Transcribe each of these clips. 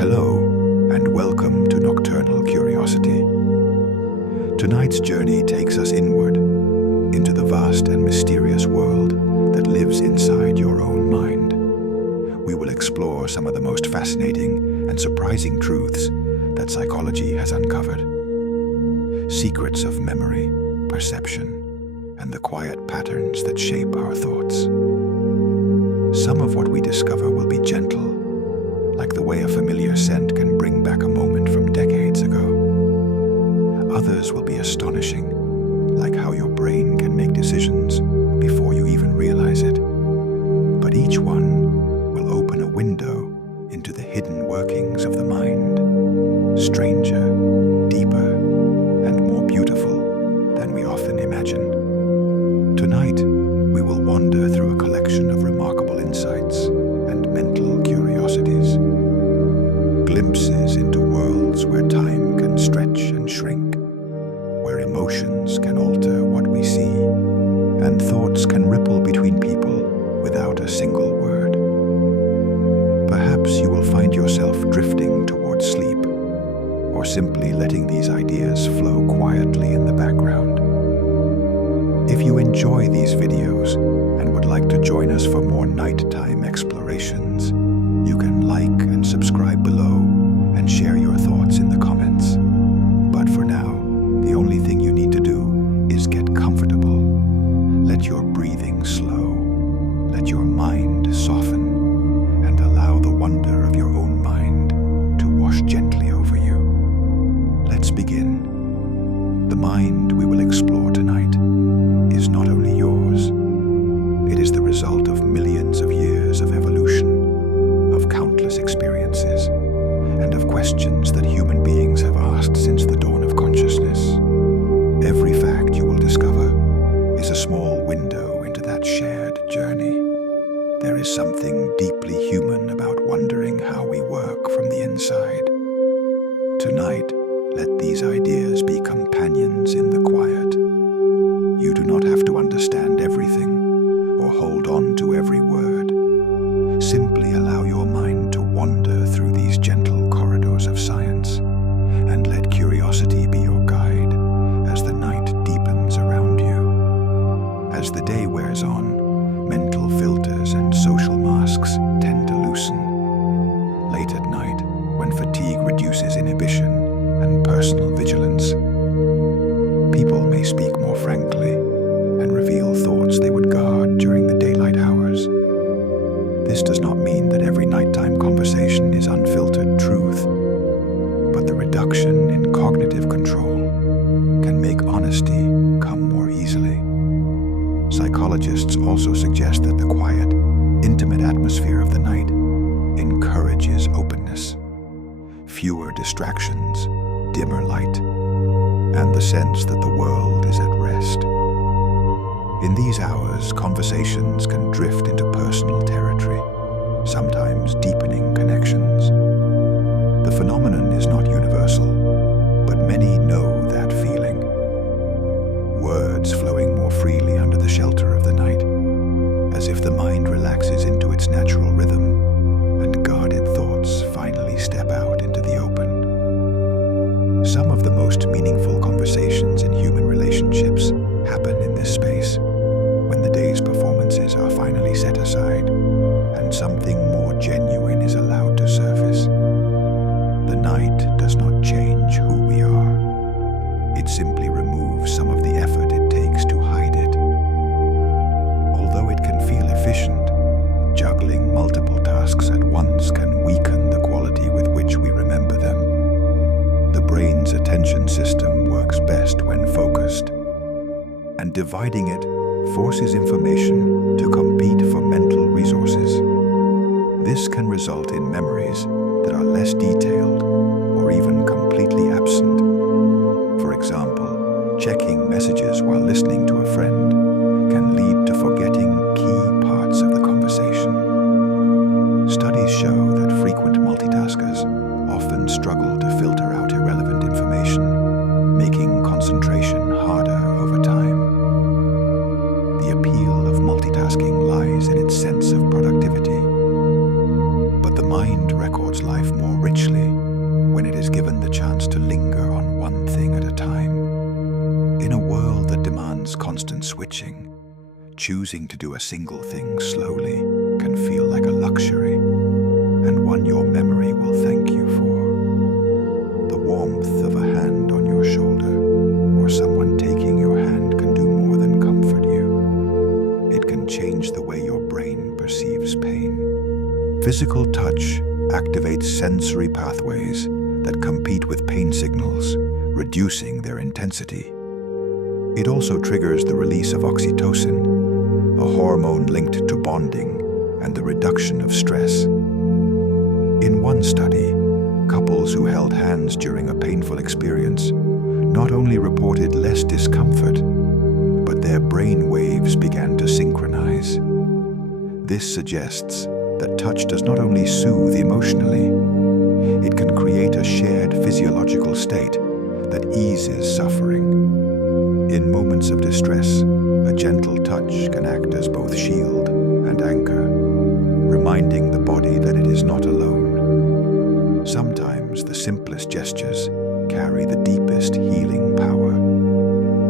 Hello, and welcome to Nocturnal Curiosity. Tonight's journey takes us inward, into the vast and mysterious world that lives inside your own mind. We will explore some of the most fascinating and surprising truths that psychology has uncovered. Secrets of memory, perception, and the quiet patterns that shape our thoughts. Some of what we discover will be gentle, like the way a familiar scent can bring back a moment from decades ago. Others will be astonishing, like how your brain can make decisions before you even realize it. But each one will open a window into the hidden workings of the mind, stranger, deeper, and more beautiful than we often imagine. Tonight, we will wander through a collection of remarkable insights and mental curiosities. Glimpses into worlds where time can stretch and shrink, where emotions can alter what we see, and thoughts can ripple between people without a single word. Perhaps you will find yourself drifting towards sleep, or simply letting these ideas flow quietly in the background. If you enjoy these videos and would like to join us for more nighttime explorations, you can like and subscribe below and share your thoughts in the comments. But for now, the only thing you need to do is get comfortable. Let your breathing slow, let your mind soften, and allow the wonder of your own mind to wash gently over you. Let's begin. The mind we will explore tonight is not only yours. It is the result of millions of years of evolution, of countless experiences, and of questions that human beings have asked since the dawn of consciousness. Every fact you will discover is a small window into that shared journey. There is something deeply human about wondering how we work from the inside. Tonight, let these ideas be companions in the quiet. You do not have to understand everything or hold on to every word. Simply allow your mind to wander through these gentle corridors of science, and let curiosity be your guide as the night deepens around you. As the day wears on, mental filters and social masks tend to loosen. Late at night, when fatigue reduces inhibition and personal vigilance, people may speak more frankly and reveal thoughts they would guard during the daylight hours. This does not mean that every nighttime conversation is unfiltered truth, but the reduction in cognitive control can make honesty come more easily. Psychologists also suggest that the quiet, intimate atmosphere of the night encourages openness. Fewer distractions, dimmer light, and the sense that the world is at rest. In these hours, conversations can drift into personal territory, sometimes deepening connections. The phenomenon is not universal, but many know that feeling. Words flowing more freely under the shelter of the night, as if the mind relaxes into its natural rhythm, and guarded thoughts finally step out into the open. Some of the most meaningful conversations in human relationships happen in this space, when the day's performances are finally set aside and something more genuine is allowed to surface. The night does not change who we are. It simply removes some of the effort it takes to hide it. Although it can feel efficient, juggling multiple tasks at once can weaken the quality with which we remember them. The brain's attention system works best when focused, and dividing it forces information to compete for mental resources. This can result in memories that are less detailed or even completely absent. For example, checking messages while listening to a friend can lead to forgetting key parts of the conversation. Studies show that frequent multitaskers often struggle to filter out irrelevant information, making concentration harder over time. The appeal of multitasking lies in its sense of productivity, but the mind records life more richly when it is given the chance to linger on one thing at a time. In a world that demands constant switching, choosing to do a single thing slowly can feel like a luxury, and one your memory will thank you for. The warmth of a hand on your shoulder, or someone taking your hand, can do more than comfort you. It can change the way your brain perceives pain. Physical touch activates sensory pathways that compete with pain signals, reducing their intensity. It also triggers the release of oxytocin, a hormone linked to bonding and the reduction of stress. In one study, couples who held hands during a painful experience not only reported less discomfort, but their brain waves began to synchronize. This suggests that touch does not only soothe emotionally, it can create a shared physiological state that eases suffering. In moments of distress, a gentle touch can act as both shield and anchor, reminding the body that it is not alone. Sometimes the simplest gestures carry the deepest healing power.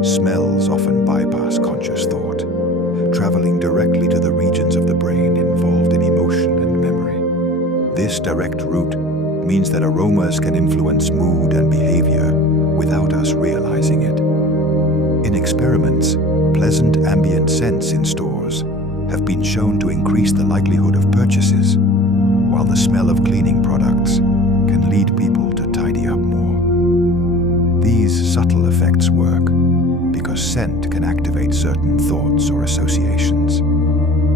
Smells often bypass conscious thought, traveling directly to the regions of the brain involved in emotion and memory. This direct route means that aromas can influence mood and behavior without us realizing it. In experiments, pleasant ambient scents in stores have been shown to increase the likelihood of purchases, while the smell of cleaning products can lead people to tidy up more. These subtle effects work because scent can activate certain thoughts or associations.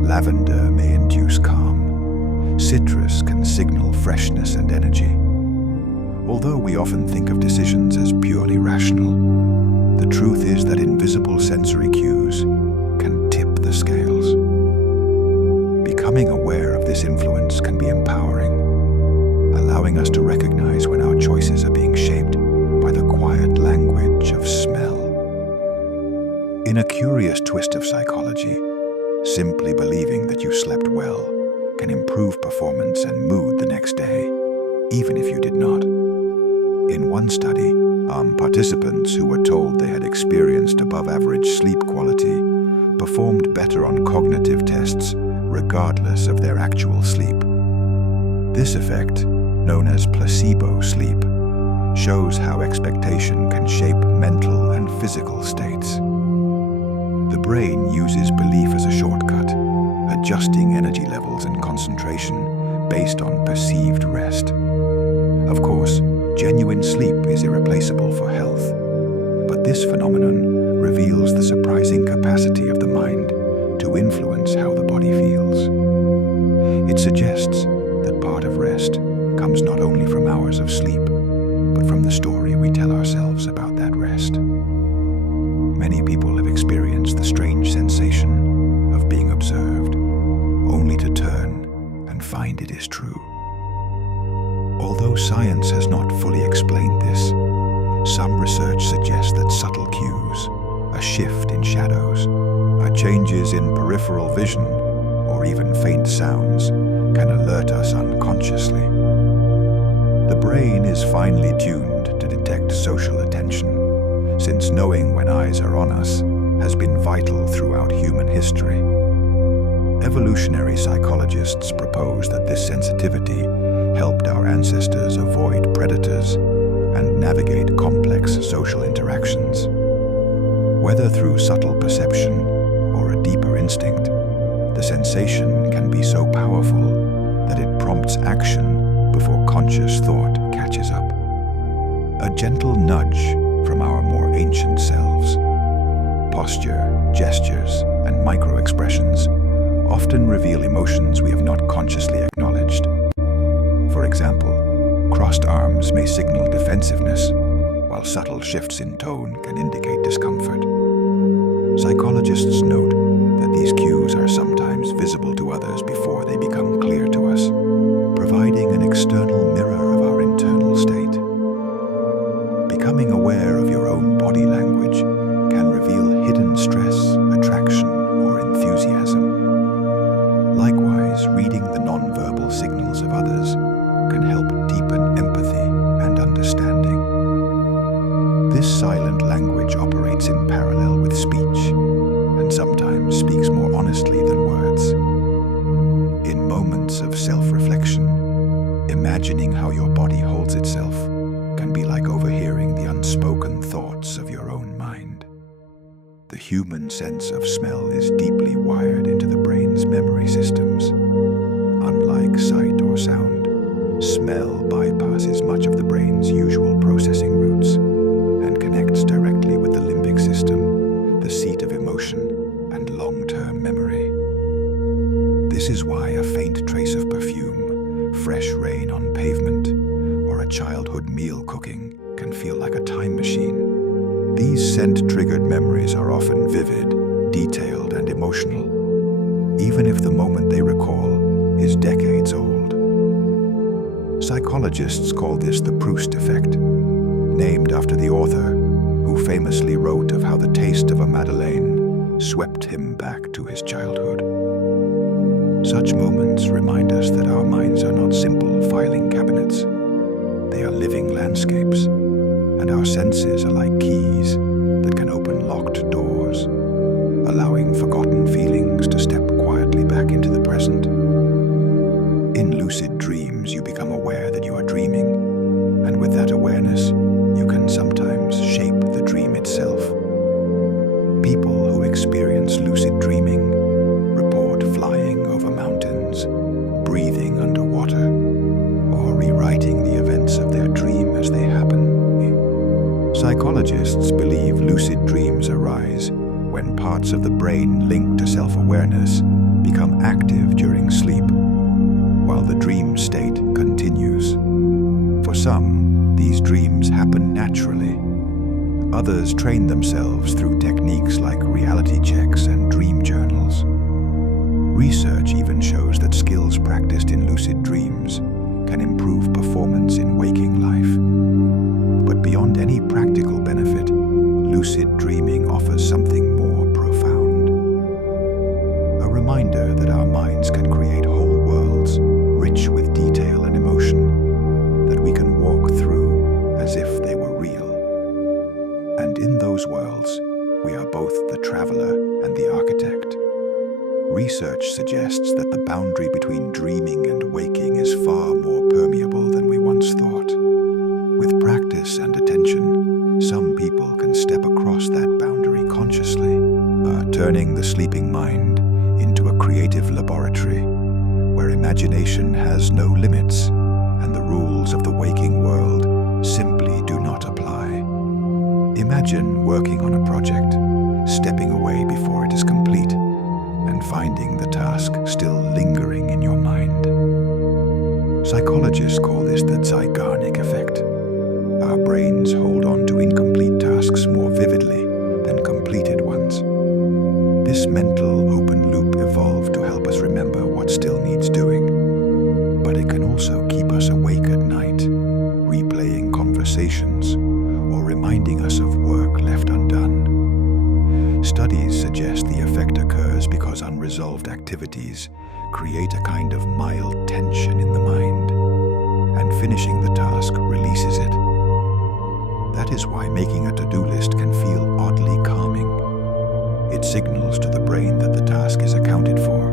Lavender may induce calm. Citrus can signal freshness and energy. Although we often think of decisions as purely rational, the truth is that invisible sensory cues can tip the scales. Becoming aware of this influence can be empowering, allowing us to recognize when our choices are being shaped by the quiet language of smell. In a curious twist of psychology, simply believing that you slept well can improve performance and mood the next day, even if you did not. In one study, participants who were told they had experienced above-average sleep quality performed better on cognitive tests regardless of their actual sleep. This effect, known as placebo sleep, shows how expectation can shape mental and physical states. The brain uses belief as a shortcut, adjusting energy levels and concentration based on perceived rest. Of course, genuine sleep is irreplaceable for health, but this phenomenon reveals the surprising capacity of the mind to influence how the body feels. It suggests that part of rest comes not only from hours of sleep, but from the story we tell ourselves about that rest. Many people have experienced the strange sensation of being observed, only to turn and find it is true. Although science has not fully explained this, some research suggests that subtle cues, a shift in shadows, changes in peripheral vision, or even faint sounds, can alert us unconsciously. The brain is finely tuned to detect social attention, since knowing when eyes are on us has been vital throughout human history. Evolutionary psychologists propose that this sensitivity helped our ancestors avoid predators and navigate complex social interactions. Whether through subtle perception or a deeper instinct, the sensation can be so powerful that it prompts action before conscious thought catches up. A gentle nudge from our more ancient selves. Posture, gestures, and micro-expressions often reveal emotions we have not consciously acknowledged. For example, crossed arms may signal defensiveness, while subtle shifts in tone can indicate discomfort. Psychologists note that these cues are sometimes visible to others before they become clear to us, providing an external mirror of our internal state. Becoming aware of your own body language can reveal hidden stress, attraction, or enthusiasm. Likewise, reading the nonverbal signals of others can help deepen empathy and understanding. how your body holds itself can be like overhearing the unspoken thoughts of your own mind. The human sense of smell is deeply wired into the brain's memory systems. Unlike sight or sound, smell bypasses much of the brain's usual processing routes and connects directly with the limbic system, the seat of emotion and long-term memory. This is why a faint trace of perfume, fresh rain on pavement, or a childhood meal cooking can feel like a time machine. These scent-triggered memories are often vivid, detailed, and emotional, even if the moment they recall is decades old. Psychologists call this the Proust effect, named after the author who famously wrote of how the taste of a Madeleine swept him back to his childhood. Such moments remind us that our minds are not simple filing cabinets. They are living landscapes, and our senses are like keys that can open locked doors, allowing forgotten feelings to step quietly back into the present. In lucid dreams, you become aware that you are dreaming, and with that awareness, you can sometimes shape the dream itself. People who experience lucid dreaming report flying over mountains, breathing underwater, or rewriting the events of their dream as they happen. Psychologists believe lucid dreams arise when parts of the brain linked to self-awareness become active during sleep, while the dream state continues. For some, these dreams happen naturally. Others train themselves through techniques like reality checks and dream journals. Research even shows that skills practiced in lucid dreams can improve performance in waking life. But beyond any practical benefit, lucid dreaming offers something more profound. A reminder that our minds can create whole worlds, rich with detail and emotion, that we can walk through as if they were real. And in those worlds, we are both the traveler and the architect. Research suggests that the boundary between dreaming and waking is far more permeable than we once thought. With practice and attention, some people can step across that boundary consciously, turning the sleeping mind into a creative laboratory where imagination has no limits and the rules of the waking world simply do not apply. Imagine working on a project, stepping away before it is complete, and finding the task still lingering in your mind. Psychologists call this the Zeigarnik effect. Our brains hold on to incomplete tasks more vividly than completed ones. This mental open loop evolved to help us remember what still needs doing, but it can also keep us awake at night, replaying conversations or reminding us of work left undone. Studies suggest the effect occurs because unresolved activities create a kind of mild tension in the mind, and finishing the task releases it. That is why making a to-do list can feel oddly calming. It signals to the brain that the task is accounted for,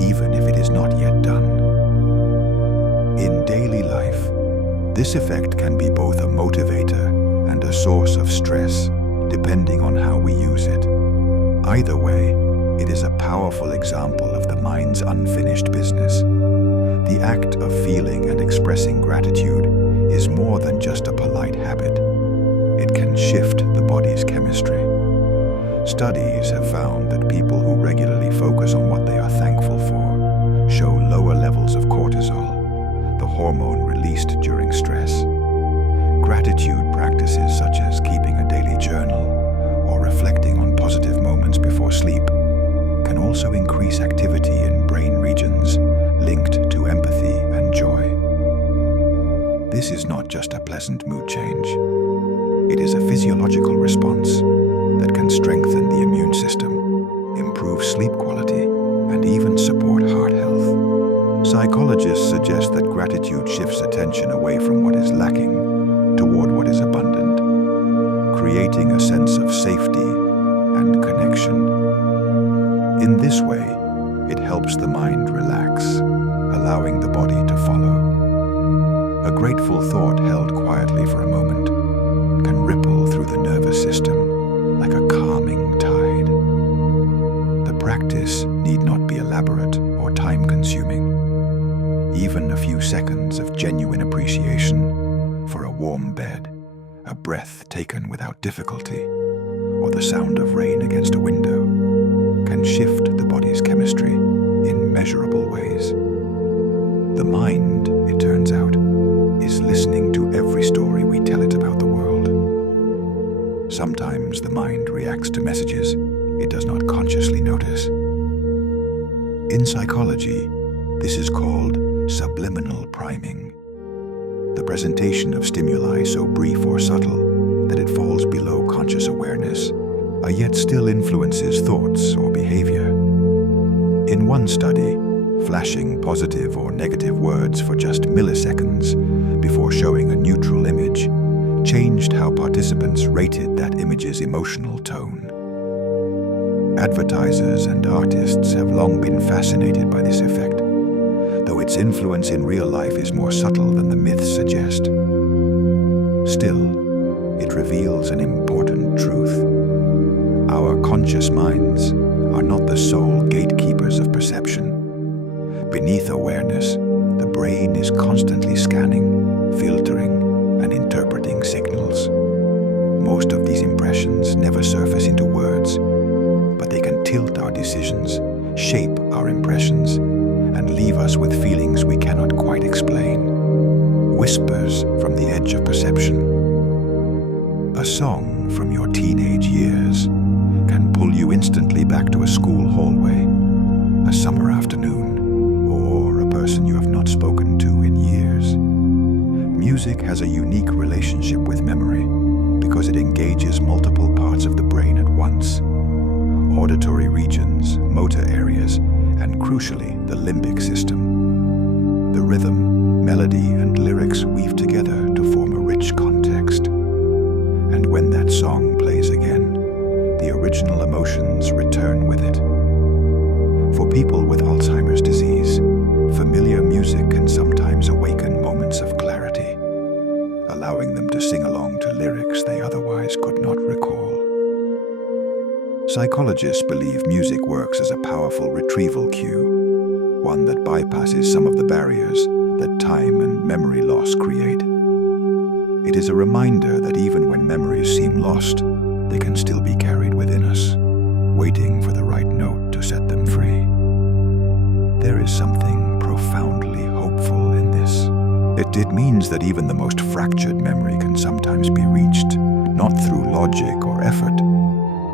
even if it is not yet done. In daily life, this effect can be both a motivator and a source of stress, depending on how we use it. Either way, it is a powerful example of the mind's unfinished business. The act of feeling and expressing gratitude is more than just a polite habit. It can shift the body's chemistry. Studies have found that people who regularly focus on what they are thankful for show lower levels of cortisol, the hormone released during stress. Gratitude practices such as keeping a daily journal or reflecting on positive moments before sleep can also increase activity in brain regions linked to empathy and joy. This is not just a pleasant mood change. It is a physiological response that can strengthen the immune system, improve sleep quality, and even support heart health. Psychologists suggest that gratitude shifts attention away from what is lacking toward what is abundant, creating a sense of safety and connection. In this way, it helps the mind relax, allowing the body to follow. A grateful thought held quietly for a moment can ripple through the nervous system like a calming tide. The practice need not be elaborate or time-consuming. Even a few seconds of genuine appreciation for a warm bed, a breath taken without difficulty, or the sound of rain against a window can shift the body's chemistry in measurable ways. The mind, it turns out, is listening to every story we tell it about the world. Sometimes the mind reacts to messages it does not consciously notice. In psychology, this is called subliminal priming. The presentation of stimuli so brief or subtle that it falls below conscious awareness, yet still influences thoughts or behavior. In one study, flashing positive or negative words for just milliseconds before showing a neutral image changed how participants rated that image's emotional tone. Advertisers and artists have long been fascinated by this effect, though its influence in real life is more subtle than the myths suggest. Still, it reveals an important truth. Our conscious minds are not the sole gatekeepers of perception. Beneath awareness, the brain is constantly scanning, filtering, and interpreting signals. Most of these impressions never surface into words, but they can tilt our decisions, shape our impressions, and leave us with feelings we cannot quite explain. Whispers from the edge of perception. A song from your teenage years can pull you instantly back to a school hallway, a summer afternoon, or a person you have not spoken to in years. Music has a unique relationship with memory because it engages multiple parts of the brain at once. Auditory regions, motor areas, and crucially, the limbic system. The rhythm, melody, and lyrics weave together to form a rich context. And when that song plays again, the original emotions return with it. For people with Alzheimer's disease, familiar music can sometimes awaken moments of clarity, allowing them to sing along to lyrics they otherwise could not recall. Psychologists believe music works as a powerful retrieval cue, one that bypasses some of the barriers that time and memory loss create. It is a reminder that even when memories seem lost, they can still be carried within us, waiting for the right note to set them free. There is something profoundly hopeful in this. It means that even the most fractured memory can sometimes be reached, not through logic or effort,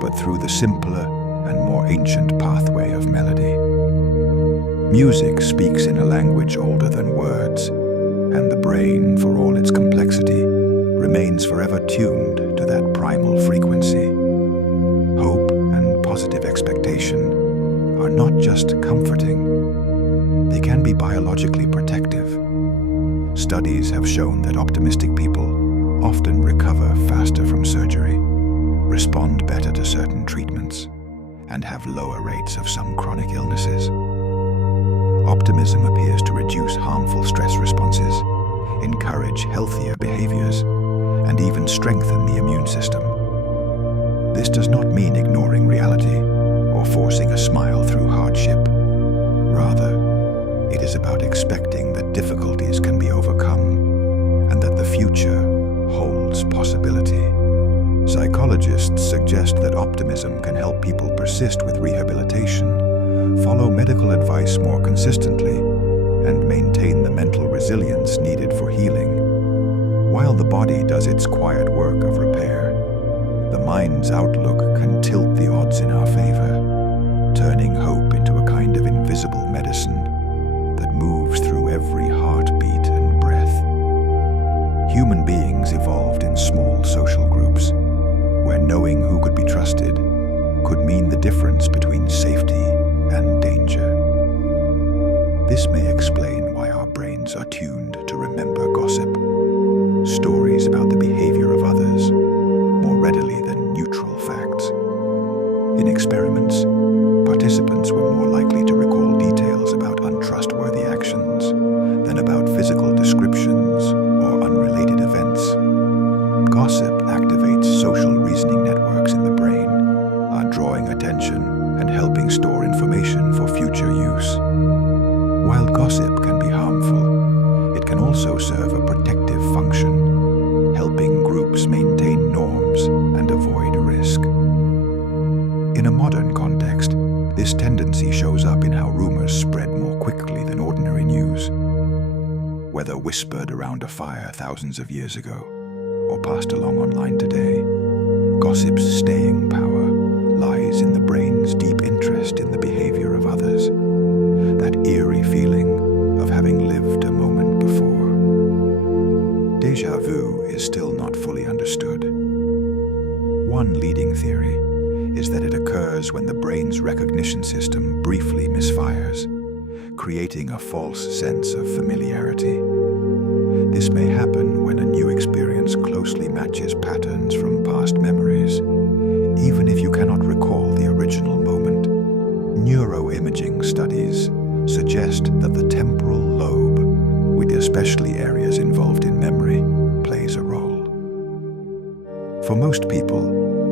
but through the simpler and more ancient pathway of melody. Music speaks in a language older than words, and the brain, for all its complexity, remains forever tuned to that primal frequency. Hope and positive expectation are not just comforting, they can be biologically protective. Studies have shown that optimistic people often recover faster from surgery, respond better to certain treatments, and have lower rates of some chronic illnesses. Optimism appears to reduce harmful stress responses, encourage healthier behaviors, and even strengthen the immune system. This does not mean ignoring reality or forcing a smile through hardship. Rather, it is about expecting that difficulties can be overcome and that the future holds possibility. Psychologists suggest that optimism can help people persist with rehabilitation, follow medical advice more consistently, and maintain the mental resilience needed for healing. While the body does its quiet work of repair, the mind's outlook can tilt the odds in our favor, turning hope into a kind of invisible medicine that moves through every heartbeat and breath. Human beings evolved in small social groups, where knowing who could be trusted could mean the difference between safety and danger. This may explain why our brains are tuned to remember gossip, stories about the behavior of others, more readily than neutral facts. In experiments, participants were more likely to recall details about untrustworthy actions than about physical descriptions whispered around a fire thousands of years ago, or passed along online today, gossip's staying power lies in the brain's deep interest in the behavior of others, that eerie feeling of having lived a moment before. Déjà vu is still not fully understood. One leading theory is that it occurs when the brain's recognition system briefly misfires, creating a false sense of familiarity. This may happen when a new experience closely matches patterns from past memories, even if you cannot recall the original moment. Neuroimaging studies suggest that the temporal lobe, with especially areas involved in memory, plays a role. For most people,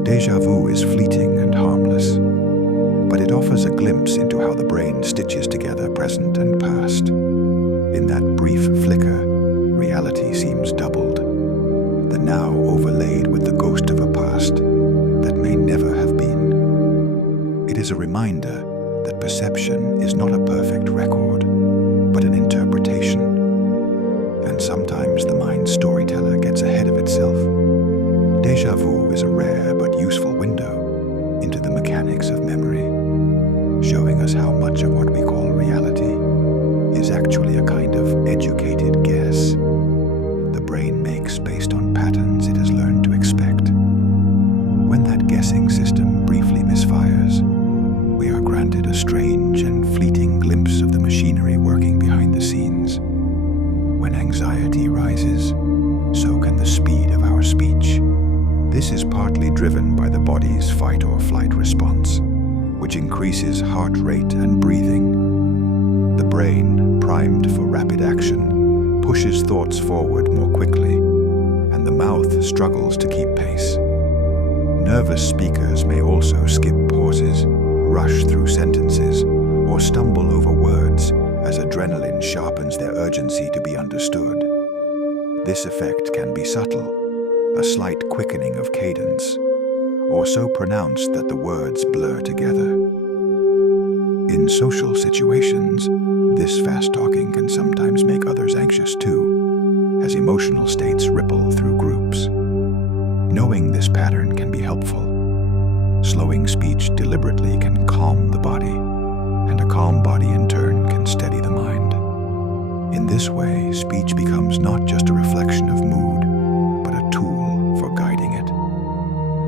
déjà vu is fleeting and harmless, but it offers a glimpse into how the brain stitches together present and past. In that brief flicker, reality seems doubled, the now overlaid with the ghost of a past that may never have been. It is a reminder that perception is not a perfect record, but an interpretation. And sometimes the mind's storyteller gets ahead of itself. Déjà vu is a rare but useful window into the mechanics of memory, showing us how much of what we call reality is actually a kind of educated guess the brain makes based on patterns it has learned to expect. When that guessing system briefly misfires, we are granted a strange and fleeting glimpse of the machinery working behind the scenes. When anxiety rises, so can the speed of our speech. This is partly driven by the body's fight or flight response, which increases heart rate and breathing. The brain, primed for rapid action, pushes thoughts forward more quickly, and the mouth struggles to keep pace. Nervous speakers may also skip pauses, rush through sentences, or stumble over words as adrenaline sharpens their urgency to be understood. This effect can be subtle, a slight quickening of cadence, or so pronounced that the words blur together. In social situations, this fast talking can sometimes make others anxious too, as emotional states ripple through groups. Knowing this pattern can be helpful. Slowing speech deliberately can calm the body, and a calm body in turn can steady the mind. In this way, speech becomes not just a reflection of mood, but a tool for guiding it.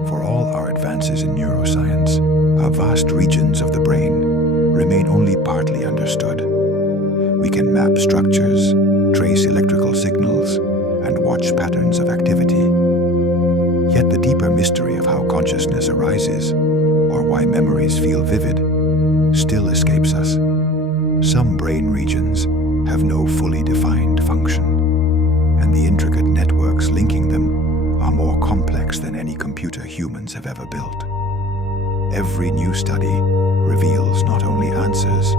For all our advances in neuroscience, our vast regions of the brain remain only partly understood. We can map structures, trace electrical signals, and watch patterns of activity. Yet the deeper mystery of how consciousness arises, or why memories feel vivid, still escapes us. Some brain regions have no fully defined function, and the intricate networks linking them are more complex than any computer humans have ever built. Every new study reveals not only answers,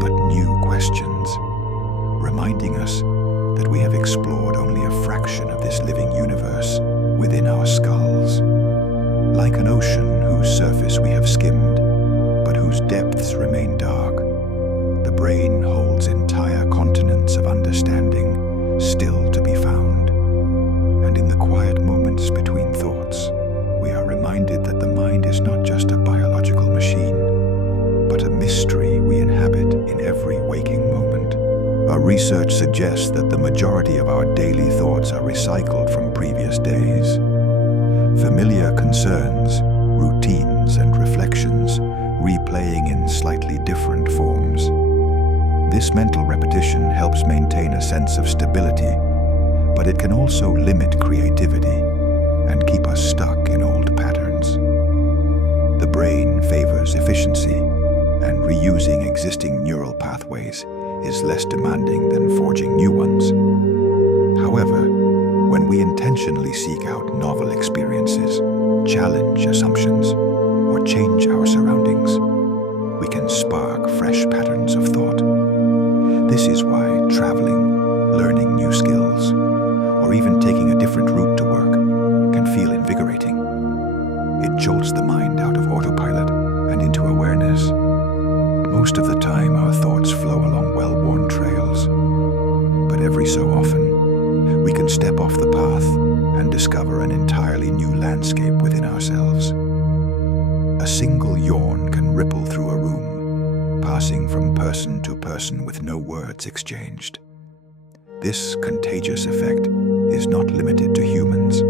but new questions, reminding us that we have explored only a fraction of this living universe within our skulls. Like an ocean whose surface we have skimmed, but whose depths remain dark, the brain holds entire continents of understanding still to be found. And in the quiet moments between thoughts, we are reminded that the mind is not just a biological machine, but a mystery we inhabit in every waking moment. Our research suggests that the majority of our daily thoughts are recycled from previous days. Familiar concerns, routines, and reflections replaying in slightly different forms. This mental repetition helps maintain a sense of stability, but it can also limit creativity and keep us stuck in old patterns. The brain favors efficiency, and reusing existing neural pathways is less demanding than forging new ones. However, when we intentionally seek out novel experiences, challenge assumptions, or change our surroundings, we can spark fresh patterns of thought. This is why traveling, learning new skills, or even taking a different route to work can feel invigorating. It jolts the mind out of autopilot and into awareness. Most of the time, our thoughts flow along well-worn trails. But every so often, we can step off the path and discover an entirely new landscape within ourselves. A single yawn can ripple through a room, passing from person to person with no words exchanged. This contagious effect is not limited to humans.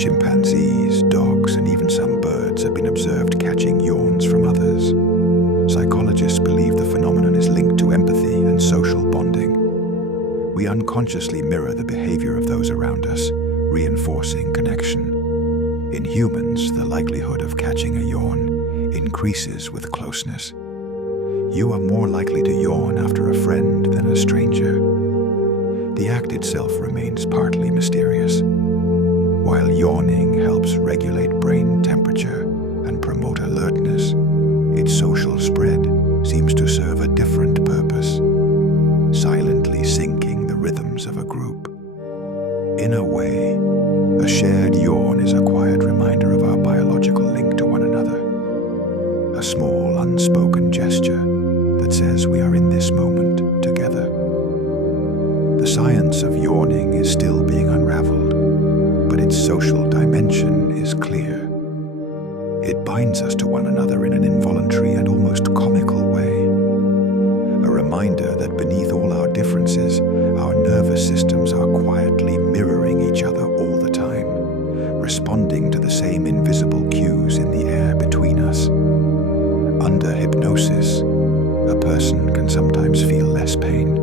Chimpanzees, dogs, and even some birds have been observed catching yawns from others. Psychologists believe the phenomenon is linked to empathy and social bonding. We unconsciously mirror the behavior of those around us, reinforcing connection. In humans, the likelihood of catching a yawn increases with closeness. You are more likely to yawn after a friend than a stranger. The act itself remains partly mysterious. While yawning helps regulate brain temperature and promote alertness, its social spread seems to serve a different purpose, silently syncing the rhythms of a group. In a way, a shared yawn is a quiet reminder of our biological link to one another, a small unspoken gesture that says we are in this moment together. The science of yawning is still being unraveled, but its social dimension is clear. It binds us to one another in an involuntary and almost comical way. A reminder that beneath all our differences, our nervous systems are quietly mirroring each other all the time, responding to the same invisible cues in the air between us. Under hypnosis, a person can sometimes feel less pain,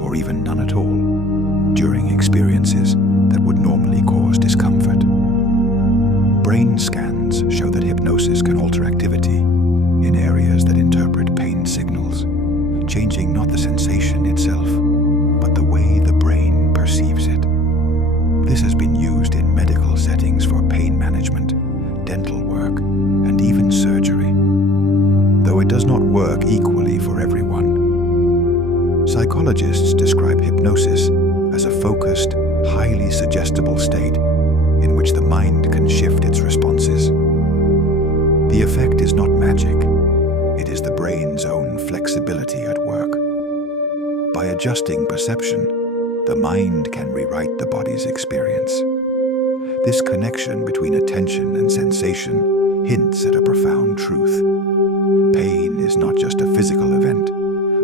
or even none at all, during experiences that would normally cause discomfort. Brain scans show that hypnosis can alter activity in areas that interpret pain signals, changing not the sensation itself, but the way the brain perceives it. This has been used in medical settings for pain management, dental work, and even surgery, though it does not work equally for everyone. Psychologists describe hypnosis as a focused, highly suggestible state in which the mind can shift its responses. The effect is not magic, it is the brain's own flexibility at work. By adjusting perception, the mind can rewrite the body's experience. This connection between attention and sensation hints at a profound truth. Pain is not just a physical event,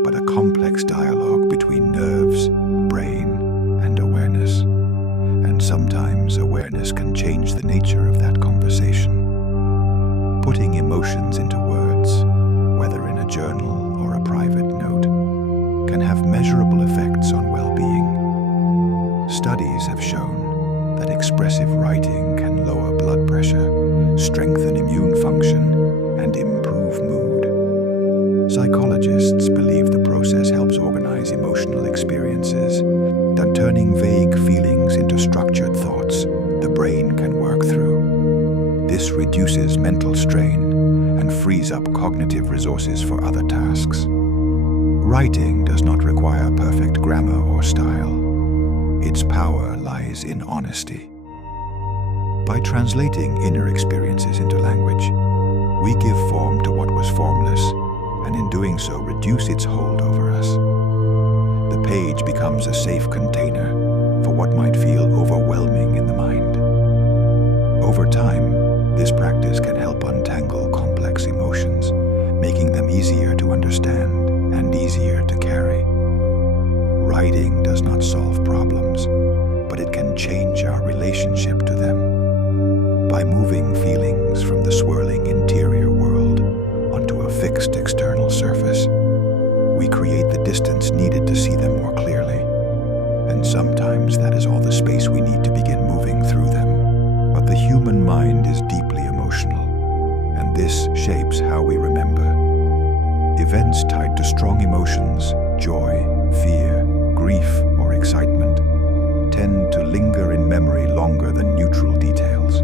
but a complex dialogue between nerves, brain, and awareness. And sometimes awareness can change the nature of that conversation. Putting emotions into words, whether in a journal or a private note, can have measurable effects on well-being. Studies have shown that expressive writing can lower blood pressure, strengthen immune function, and improve mood. Psychologists believe the process helps organize emotional experiences, that turning vague feelings into structured thoughts the brain can work through. This reduces mental strain and frees up cognitive resources for other tasks. Writing does not require perfect grammar or style. Its power lies in honesty. By translating inner experiences into language, we give form to what was formless, and in doing so reduce its hold over us. The page becomes a safe container for what might feel overwhelming in the mind. Over time, this practice can help untangle complex emotions, making them easier to understand and easier to carry. Writing does not solve problems, but it can change our relationship to them. By moving feelings from the swirling interior world onto a fixed external surface, we create the distance needed to see them more clearly. And sometimes that is all the space we need to begin moving through them. But the human mind is deeply emotional, and this shapes how we remember. Events tied to strong emotions, joy, fear, grief, or excitement, tend to linger in memory longer than neutral details.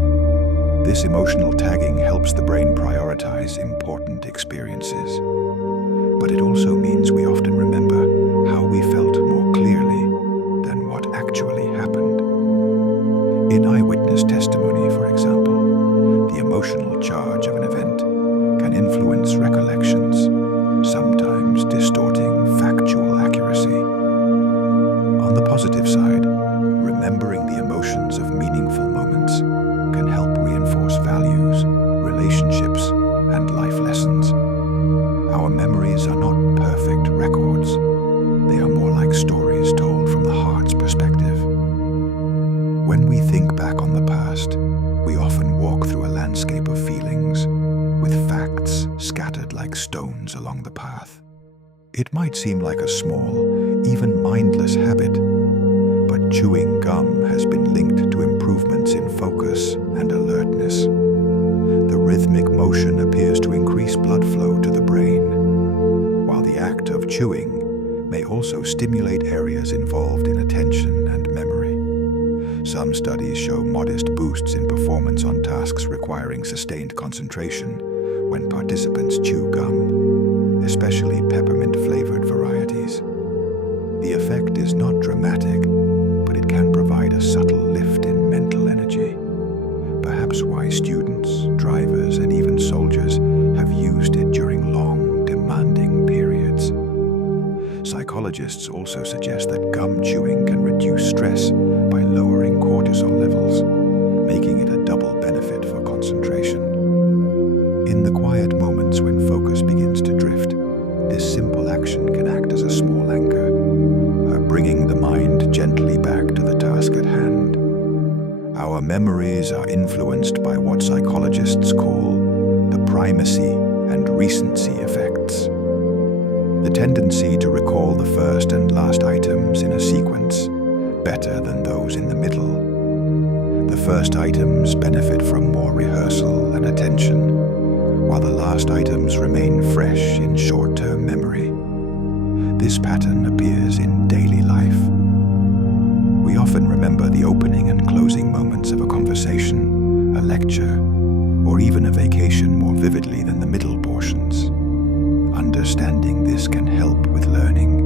This emotional tagging helps the brain prioritize important experiences. But it also means we often remember how we felt more clearly than what actually happened. In eyewitness testimony, for example, the emotional charge of an event can influence recollections, sometimes distorting factual accuracy. When we think back on the past, we often walk through a landscape of feelings, with facts scattered like stones along the path. It might seem like a small, even mindless habit, but chewing gum has been linked to improvements in focus and alertness. The rhythmic motion appears to increase blood flow to the brain, while the act of chewing may also stimulate areas involved in attention and memory. Some studies show modest boosts in performance on tasks requiring sustained concentration when participants chew gum, especially peppermint-flavored varieties. The effect is not dramatic, but it can provide a subtle lift in mental energy. Perhaps why students, drivers, and even soldiers have used it during long, demanding periods. Psychologists also suggest that gum chewing can reduce stress by lowering cortisol levels, making it a double benefit for concentration. In the quiet moments when focus begins to drift, this simple action can act as a small anchor, bringing the mind gently back to the task at hand. Our memories are influenced by what psychologists call the primacy and recency effects. The tendency to recall the first and last items in a sequence better than those in the middle. The first items benefit from more rehearsal and attention, while the last items remain fresh in short-term memory. This pattern appears in daily life. We often remember the opening and closing moments of a conversation, a lecture, or even a vacation more vividly than the middle portions. Understanding this can help with learning.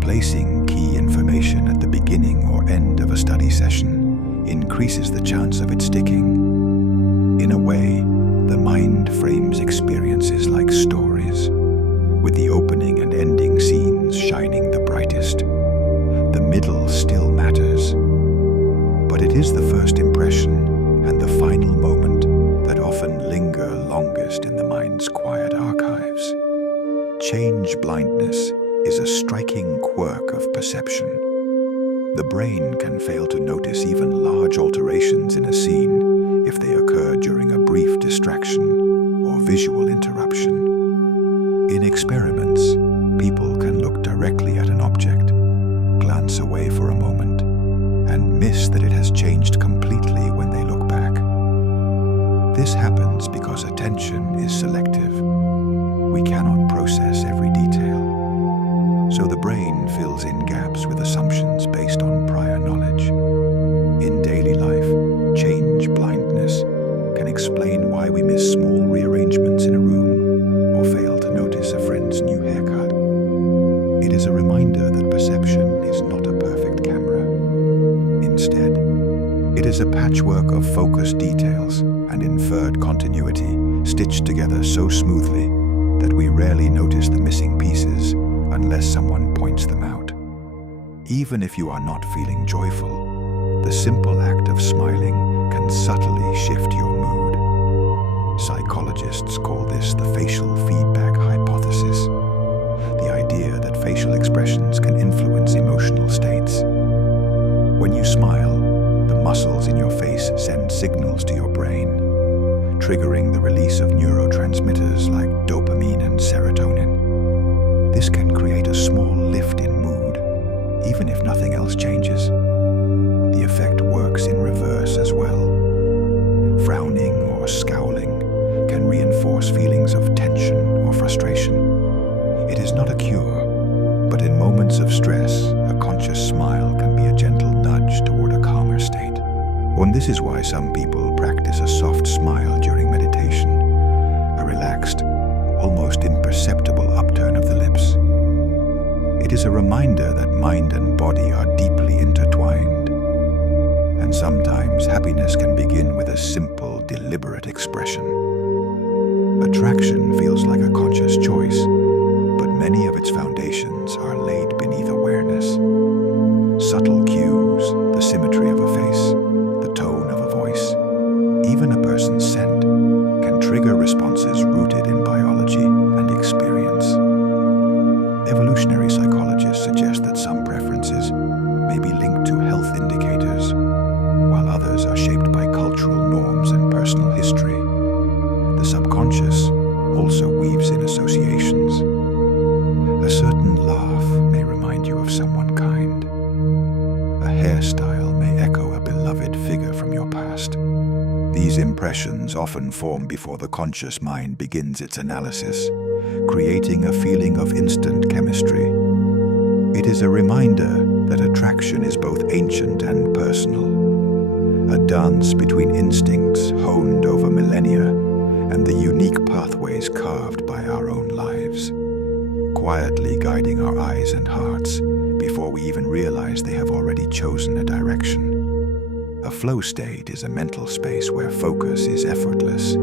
Placing key information at the beginning or end of a study session increases the chance of it sticking. In a way, the mind frames experiences like stories, with the opening and ending scenes shining the brightest. The middle still matters, but it is the first impression and the final moment that often linger longest in the mind's quiet archives. Change blindness is a striking quirk of perception. The brain can fail to notice even large alterations in a scene if they occur during a brief distraction or visual interruption. In experiments, people can look directly at an object, glance away for a moment, and miss that it has changed completely when they look back. This happens because attention is selective. We cannot process every detail, so the brain fills in gaps with assumptions based on prior knowledge. In daily life, change blindness can explain why we miss small rearrangements in a room or fail to notice a friend's new haircut. It is a reminder that perception is not a perfect camera. Instead, it is a patchwork of focused details and inferred continuity stitched together so smoothly that we rarely notice the missing pieces unless someone points them out. Even if you are not feeling joyful, the simple act of smiling can subtly shift your mood. Psychologists call this the facial feedback hypothesis, the idea that facial expressions can influence emotional states. When you smile, the muscles in your face send signals to your brain, triggering the release of neurotransmitters like dopamine and serotonin. This can create a small lift in mood, even if nothing else changes. The effect works in reverse as well. Frowning or scowling can reinforce feelings of tension or frustration. It is not a cure, but in moments of stress, a conscious smile can be a gentle nudge toward a calmer state. And this is why some people practice a soft smile during meditation, a relaxed, almost imperceptible upturn of the lips. It is a reminder that mind and body are deeply intertwined, and sometimes happiness can begin with a simple, deliberate expression. Attraction feels like a conscious choice, but many of its foundations are laid beneath awareness. Subtle cues, the symmetry of a face, the tone of a voice, even a person's scent, can trigger responses rooted in biology and experience. Evolutionary psychologists suggest that some preferences may be linked to health indicators, These impressions often form before the conscious mind begins its analysis, creating a feeling of instant chemistry. It is a reminder that attraction is both ancient and personal, a dance between instincts honed over millennia and the unique pathways carved by our own lives, quietly guiding our eyes and hearts before we even realize they have already chosen a direction. A flow state is a mental space where focus is effortless,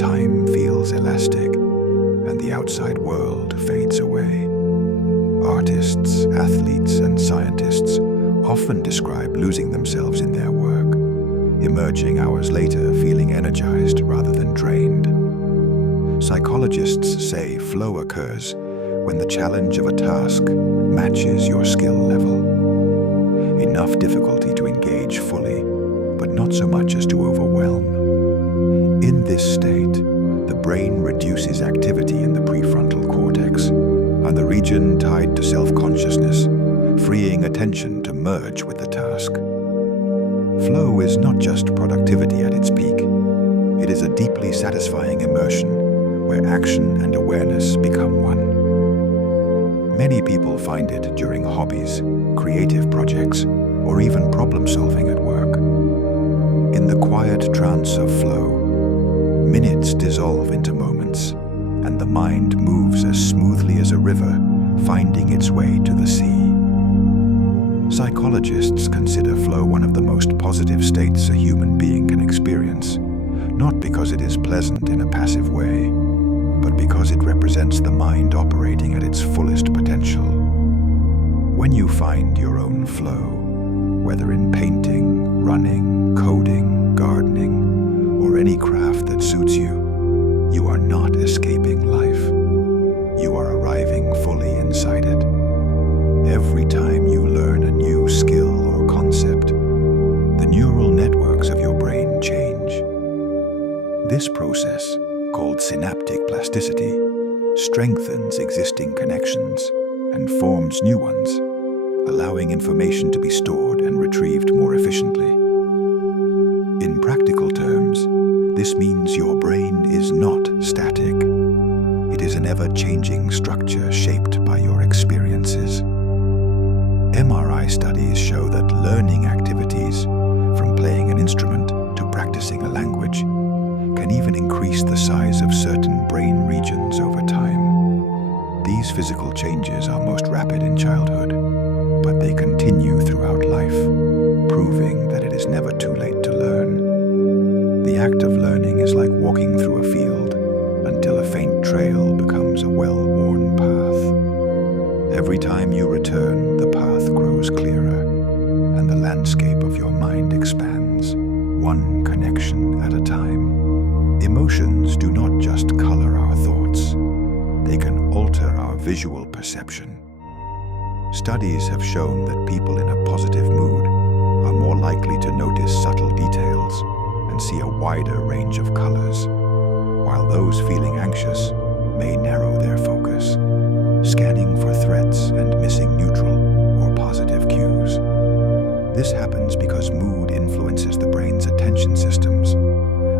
time feels elastic, and the outside world fades away. Artists, athletes, and scientists often describe losing themselves in their work, emerging hours later feeling energized rather than drained. Psychologists say flow occurs when the challenge of a task matches your skill level. Enough difficulty to engage fully, but not so much as to overwhelm. In this state, the brain reduces activity in the prefrontal cortex, and the region tied to self-consciousness, freeing attention to merge with the task. Flow is not just productivity at its peak. It is a deeply satisfying immersion where action and awareness become one. Many people find it during hobbies, creative projects, or even problem-solving at work. In the quiet trance of flow, minutes dissolve into moments, and the mind moves as smoothly as a river, finding its way to the sea. Psychologists consider flow one of the most positive states a human being can experience, not because it is pleasant in a passive way, but because it represents the mind operating at its fullest potential. When you find your own flow, whether in painting, running, coding, gardening, or any craft that suits you, you are not escaping life. You are arriving fully inside it. Every time you learn a new skill or concept, the neural networks of your brain change. This process, called synaptic plasticity, strengthens existing connections and forms new ones, allowing information to be stored and retrieved more efficiently. In practical terms, this means your brain is not static. It is an ever-changing structure shaped by your experiences. MRI studies show that learning activities, from playing an instrument to practicing a language, can even increase the size of certain brain regions over time. These physical changes are most rapid in childhood, but they continue throughout life, proving that it is never too late to learn. The act of learning is like walking through a field until a faint trail becomes a well-worn path. Every time you return, the path grows clearer, and the landscape of your mind expands, one connection at a time. Emotions do not just color our thoughts, they can alter our visual perception. Studies have shown that people in a positive mood are more likely to notice subtle details and see a wider range of colors, while those feeling anxious may narrow their focus, scanning for threats and missing neutral or positive cues. This happens because mood influences the brain's attention systems,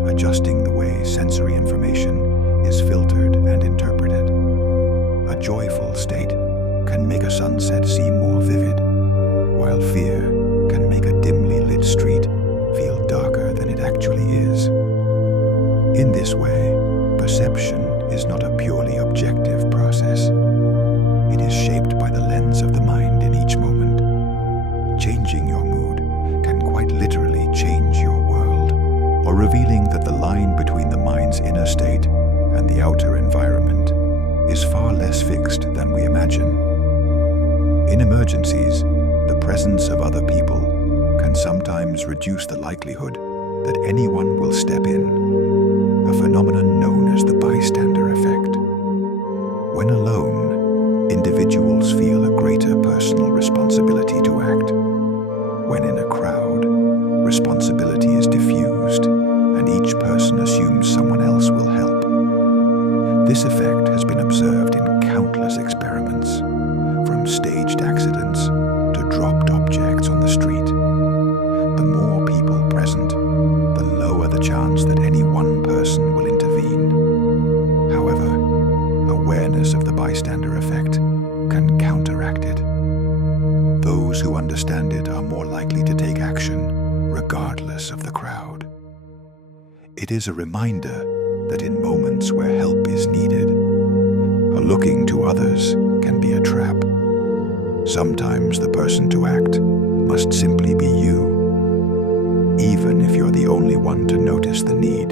adjusting the way sensory information is filtered and interpreted. A joyful state can make a sunset seem more vivid, while fear can make a dimly lit street feel darker than it actually is. In this way, perception is not a purely objective process. It is shaped by the lens of the mind in each moment. Changing your mood can quite literally change your world, or revealing that the line between the mind's inner state and the outer environment is far less fixed than we imagine. In emergencies, the presence of other people can sometimes reduce the likelihood that anyone will step in, a phenomenon known as the bystander effect. When alone, individuals feel a greater personal responsibility to act. When in a crowd, responsibility is diffused, and each person assumes someone else will help. This effect has been observed in countless experiments, from staged accidents to dropped objects on the street. The more people present, the lower the chance that regardless of the crowd. It is a reminder that in moments where help is needed, looking to others can be a trap. Sometimes the person to act must simply be you, even if you're the only one to notice the need.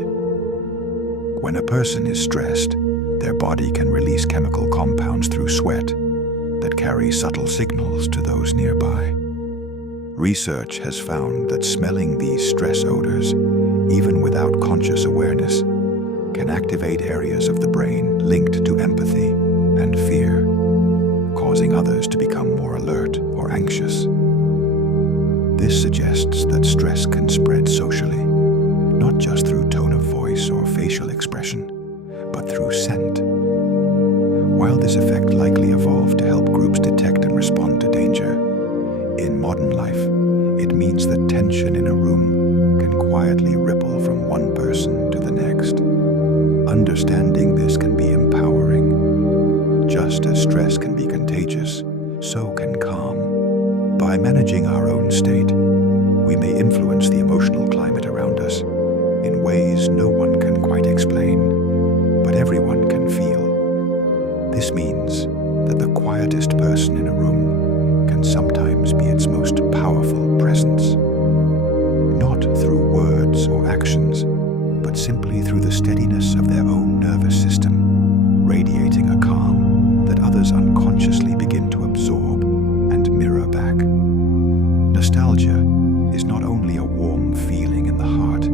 When a person is stressed, their body can release chemical compounds through sweat that carry subtle signals to those nearby. Research has found that smelling these stress odors, even without conscious awareness, can activate areas of the brain linked to empathy and fear, causing others to become more alert or anxious. This suggests that stress can spread socially, not just through tone of voice or facial expression, but through scent. While this effect likely evolved to help groups detect and respond to danger, in modern life, it means that tension in a room can quietly ripple from one person to the next. Understanding this can be empowering. Just as stress can be contagious, so can calm. By managing our own state, we may influence the emotional climate around us in ways no one can quite explain, but everyone can feel. This means that the quietest person in a room can sometimes be its most powerful presence. Not through words or actions, but simply through the steadiness of their own nervous system, radiating a calm that others unconsciously begin to absorb and mirror back. Nostalgia is not only a warm feeling in the heart,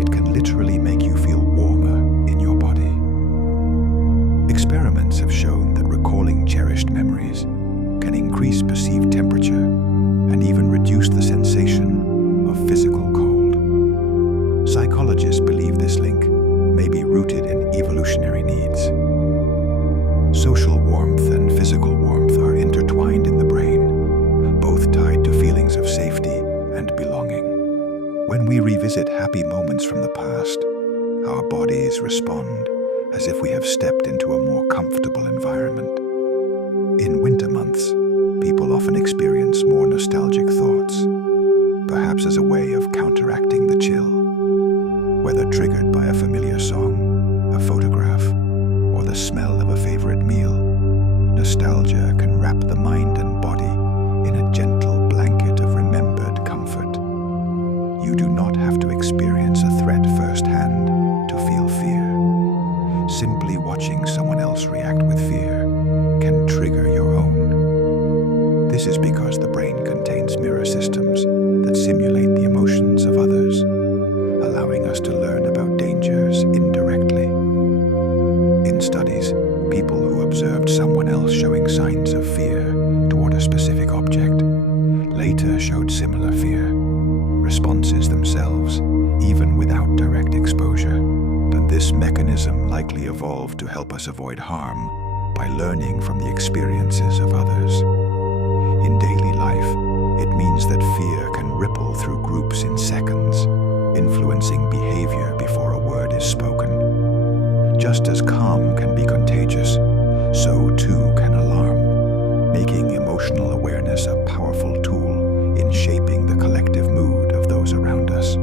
it can literally make you feel warmer in your body. Experiments have shown that recalling cherished memories can increase perceived temperature and even reduce the sensation of physical cold. Psychologists believe this link may be rooted in evolutionary needs. Social warmth and physical warmth are intertwined in the brain, both tied to feelings of safety and belonging. When we revisit happy moments from the past, our bodies respond as if we have stepped into a more comfortable environment. In winter months, people often experience more nostalgic thoughts, perhaps as a way of counteracting the chill. Whether triggered by a familiar song, a photograph, or the smell of a favorite meal, nostalgia can wrap the mind and body in a gentle blanket of remembered comfort. You do not have to experience a threat firsthand to feel fear. Simply watching someone else react with fear can trigger your own. This is because the brain contains mirror systems that simulate the emotions of others, allowing us to learn about dangers indirectly. In studies, people who observed someone else showing signs of fear toward a specific object later showed similar fear responses themselves, even without direct exposure. And this mechanism likely evolved to help us avoid harm by learning from the experiences of others. In daily life, it means that fear can ripple through groups in seconds, influencing behavior before a word is spoken. Just as calm can be contagious, so too can alarm, making emotional awareness a powerful tool in shaping the collective mood of those around us.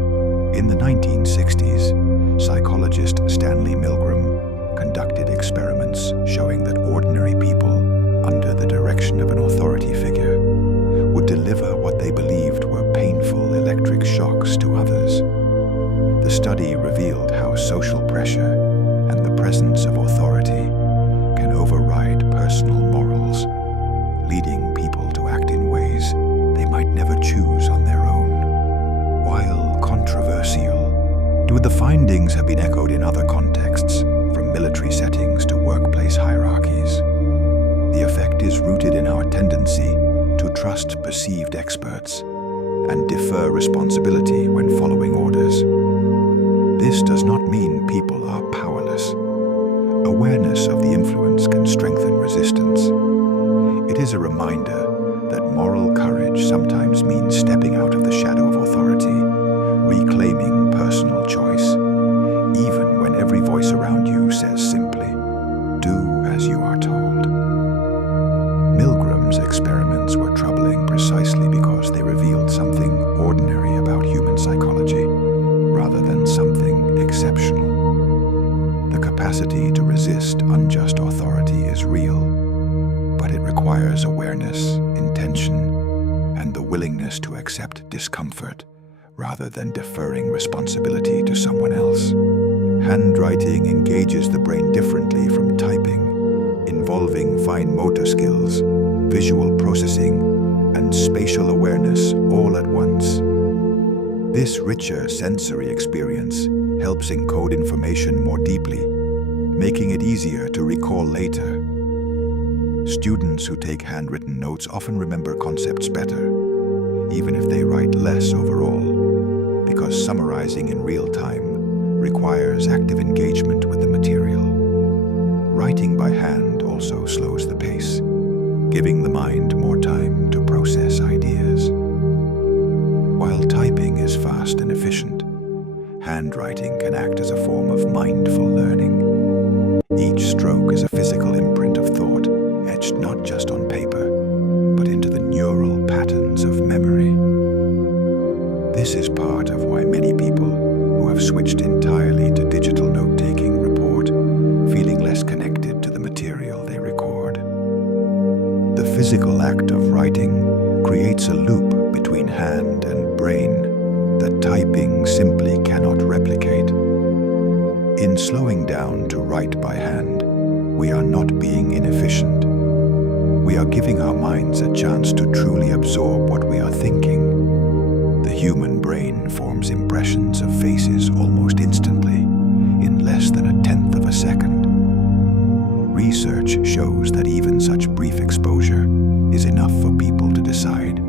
In the 1960s, psychologist Stanley Milgram conducted experiments showing that ordinary people, under the direction of an authority figure, would deliver what they believed were painful electric shocks to others. The study revealed how social pressure and the presence of authority can override personal morals, leading people to act in ways they might never choose on their own. While controversial, the findings have been echoed in other contexts, from military settings to workplace hierarchies. The effect is rooted in our tendency to trust perceived experts and defer responsibility when following orders. This does not mean people are powerless. Awareness of the influence can strengthen resistance. It is a reminder that moral courage sometimes means stepping out of the shadow of authority, reclaiming personal choice, even when every voice around you says simply, "Do as you are told." Milgram's experiments were troubling precisely because they revealed something ordinary about human comfort, rather than deferring responsibility to someone else. Handwriting engages the brain differently from typing, involving fine motor skills, visual processing, and spatial awareness all at once. This richer sensory experience helps encode information more deeply, making it easier to recall later. Students who take handwritten notes often remember concepts better, even if they write less overall, because summarizing in real time requires active engagement with the material. Writing by hand also slows the pace, giving the mind more time to process ideas. While typing is fast and efficient, handwriting can act as a form of mindful learning. Each stroke is a physical imprint of thought, etched not just on paper, but into the neural patterns of memory. This is part of why many people who have switched entirely to digital note-taking report feeling less connected to the material they record. The physical act of writing creates a loop between hand and brain that typing simply cannot replicate. In slowing down to write by hand, we are not being inefficient. We are giving our minds a chance to truly absorb what we are thinking. The human brain forms impressions of faces almost instantly, in less than 1/10 of a second. Research shows that even such brief exposure is enough for people to decide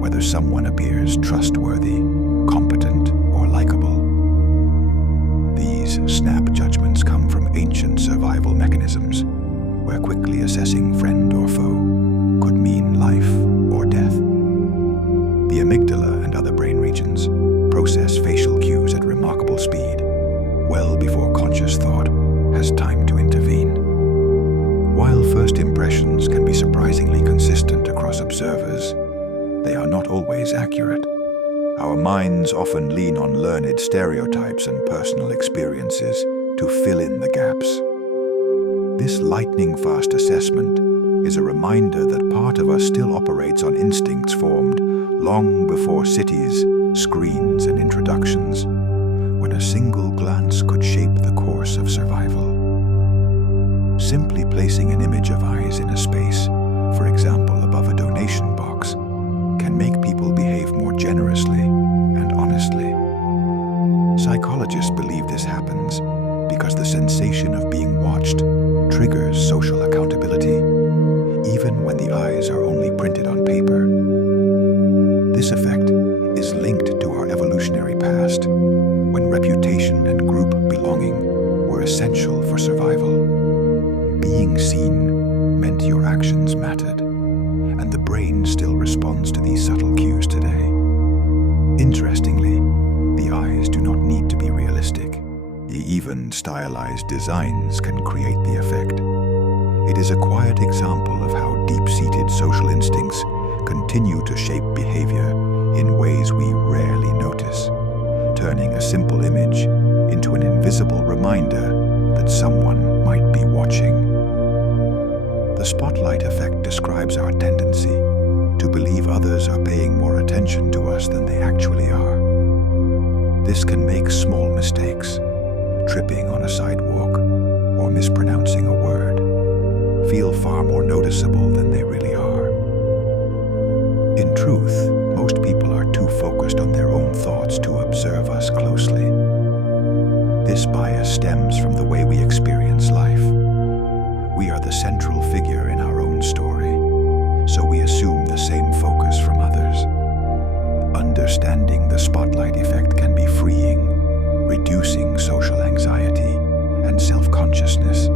whether someone appears trustworthy, competent, or likable. These snap judgments come from ancient survival mechanisms, where quickly assessing friend or foe could mean life or death. The amygdala and other brain regions process facial cues at remarkable speed, well before conscious thought has time to intervene. While first impressions can be surprisingly consistent across observers, they are not always accurate. Our minds often lean on learned stereotypes and personal experiences to fill in the gaps. This lightning-fast assessment is a reminder that part of us still operates on instincts formed long before cities, screens, and introductions, when a single glance could shape the course of survival. Simply placing an image of eyes in a space, for example above a donation box, can make people behave more generously and honestly. Psychologists believe this happens because the sensation of being watched triggers social accountability, even when the eyes are only printed on paper. This effect is linked to our evolutionary past, when reputation and group belonging were essential for survival. Being seen meant your actions mattered, and the brain still responds to these subtle cues today. Interestingly, the eyes do not need to be realistic. Even stylized designs can create the effect. It is a quiet example of how deep-seated social instincts continue to shape behavior in ways we rarely notice, turning a simple image into an invisible reminder that someone might be watching. The spotlight effect describes our tendency to believe others are paying more attention to us than they actually are. This can make small mistakes, tripping on a sidewalk or mispronouncing a word, feel far more noticeable than they really are. In truth, most people are too focused on their own thoughts to observe us closely. This bias stems from the way we experience life. We are the central figure in our own story, so we assume the same focus from others. Understanding the spotlight effect can be freeing, reducing social anxiety and self-consciousness.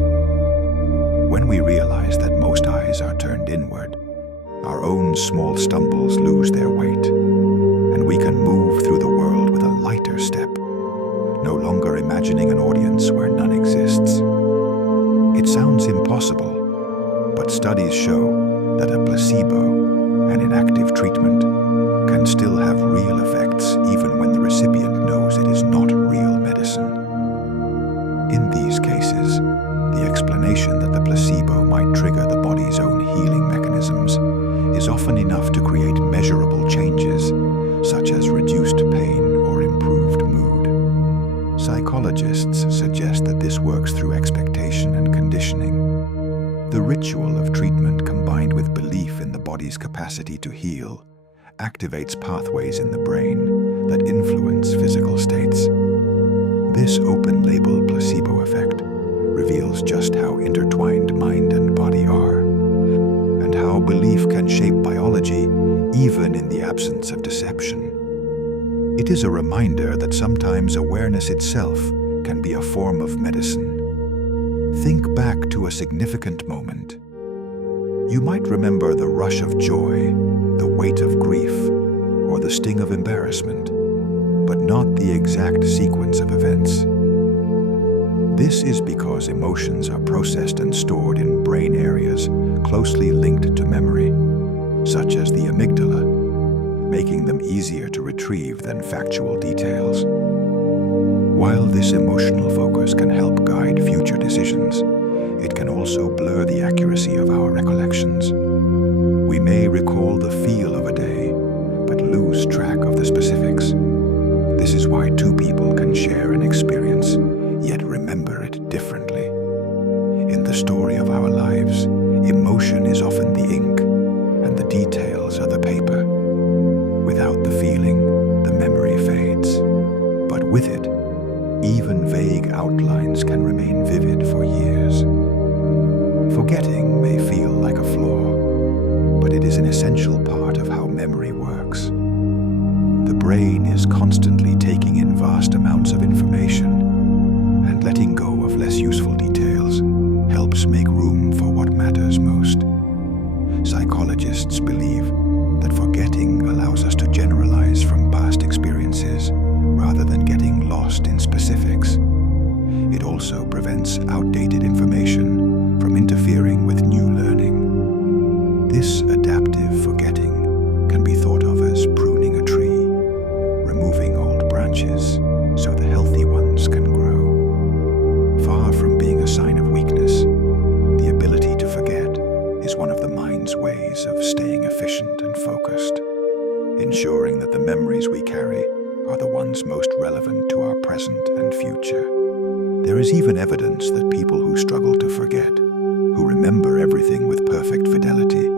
When we realize that most eyes are turned inward, our own small stumbles lose their weight, and we can move through the world with a lighter step, no longer imagining an audience where none exists. It sounds impossible, but studies show that a placebo, an inactive treatment, can still have real effects even when the recipient knows it is not real medicine. In these cases, the explanation that the placebo might trigger the body's own healing mechanisms is often enough to create measurable changes, such as reducing psychologists suggest that this works through expectation and conditioning. The ritual of treatment, combined with belief in the body's capacity to heal, activates pathways in the brain that influence physical states. This open-label placebo effect reveals just how intertwined mind and body are, and how belief can shape biology even in the absence of deception. It is a reminder that sometimes awareness itself can be a form of medicine. Think back to a significant moment. You might remember the rush of joy, the weight of grief, or the sting of embarrassment, but not the exact sequence of events. This is because emotions are processed and stored in brain areas closely linked to memory, such as the amygdala, making them easier to retrieve than factual details. While this emotional focus can help guide future decisions, it can also blur the accuracy of our recollections. We may recall the feel of a day, but lose track of the specifics. This is why two people can share an experience, yet remember it differently. In the story of our lives, emotion is often the ink, and the details are the paper. Without the feeling, the memory fades. But with it, even vague outlines can remain vivid for years. Forgetting may feel like a flaw, but it is an essential part of how memory works. The brain is constantly taking in vast amounts of information, and letting go of less useful details helps make room for what matters most. Psychologists believe that forgetting allows us to generalize from past experiences rather than getting lost in specifics. It also prevents outdated information from interfering with new learning. This adaptive forgetting can be thought of as pruning a tree, removing old branches so the healthy ones can grow. Far from being a sign of weakness, the ability to forget is one of the mind's ways of staying efficient and focused, ensuring that the memories we carry are the ones most relevant to our present and future. There is even evidence that people who struggle to forget, who remember everything with perfect fidelity,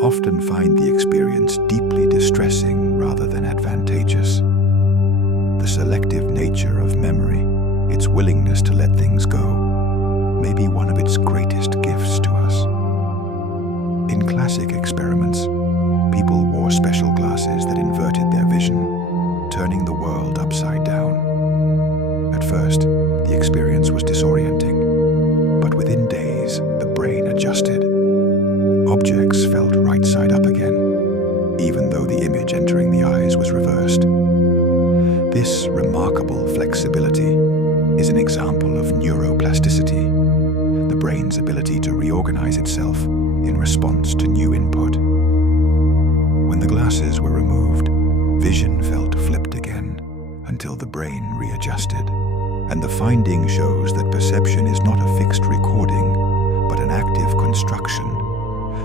often find the experience deeply distressing rather than advantageous. The selective nature of memory, its willingness to let things go, may be one of its greatest gifts to us. In classic experiments, people wore special glasses that inverted their vision, turning the world upside down. At first, the experience was disorienting, but within days, the brain adjusted. Objects felt right side up again, even though the image entering the eyes was reversed. This remarkable flexibility is an example of neuroplasticity, the brain's ability to reorganize itself in response to new input. When the glasses were removed, vision felt flipped again until the brain readjusted. And the finding shows that perception is not a fixed recording, but an active construction,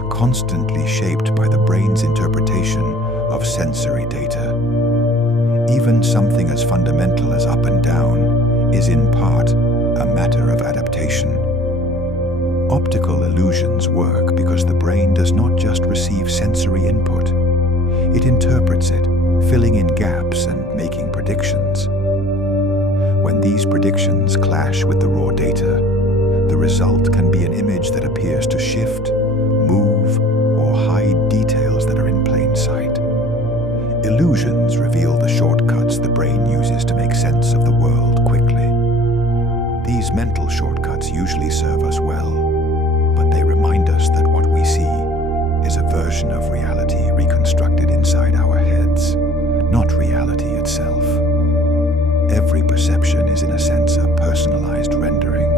constantly shaped by the brain's interpretation of sensory data. Even something as fundamental as up and down is in part a matter of adaptation. Optical illusions work because the brain does not just receive sensory input. It interprets it, filling in gaps and making predictions. When these predictions clash with the raw data, the result can be an image that appears to shift, move, or hide details that are in plain sight. Illusions reveal the shortcuts the brain uses to make sense of the world quickly. These mental shortcuts usually serve us well, but they remind us that what we see is a version of reality reconstructed inside our heads, not reality itself. Every perception is in a sense a personalized rendering,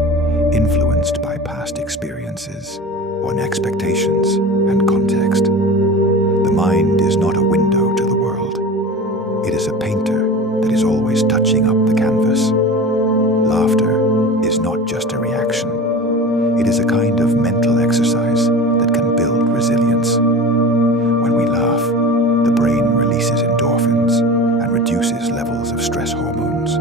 influenced by past experiences, on expectations and context. The mind is not a window to the world. It is a painter that is always touching up the canvas. Laughter is not just a reaction. It is a kind of mental exercise that can build resilience. When we laugh, the brain releases endorphins and reduces levels of stress hormones,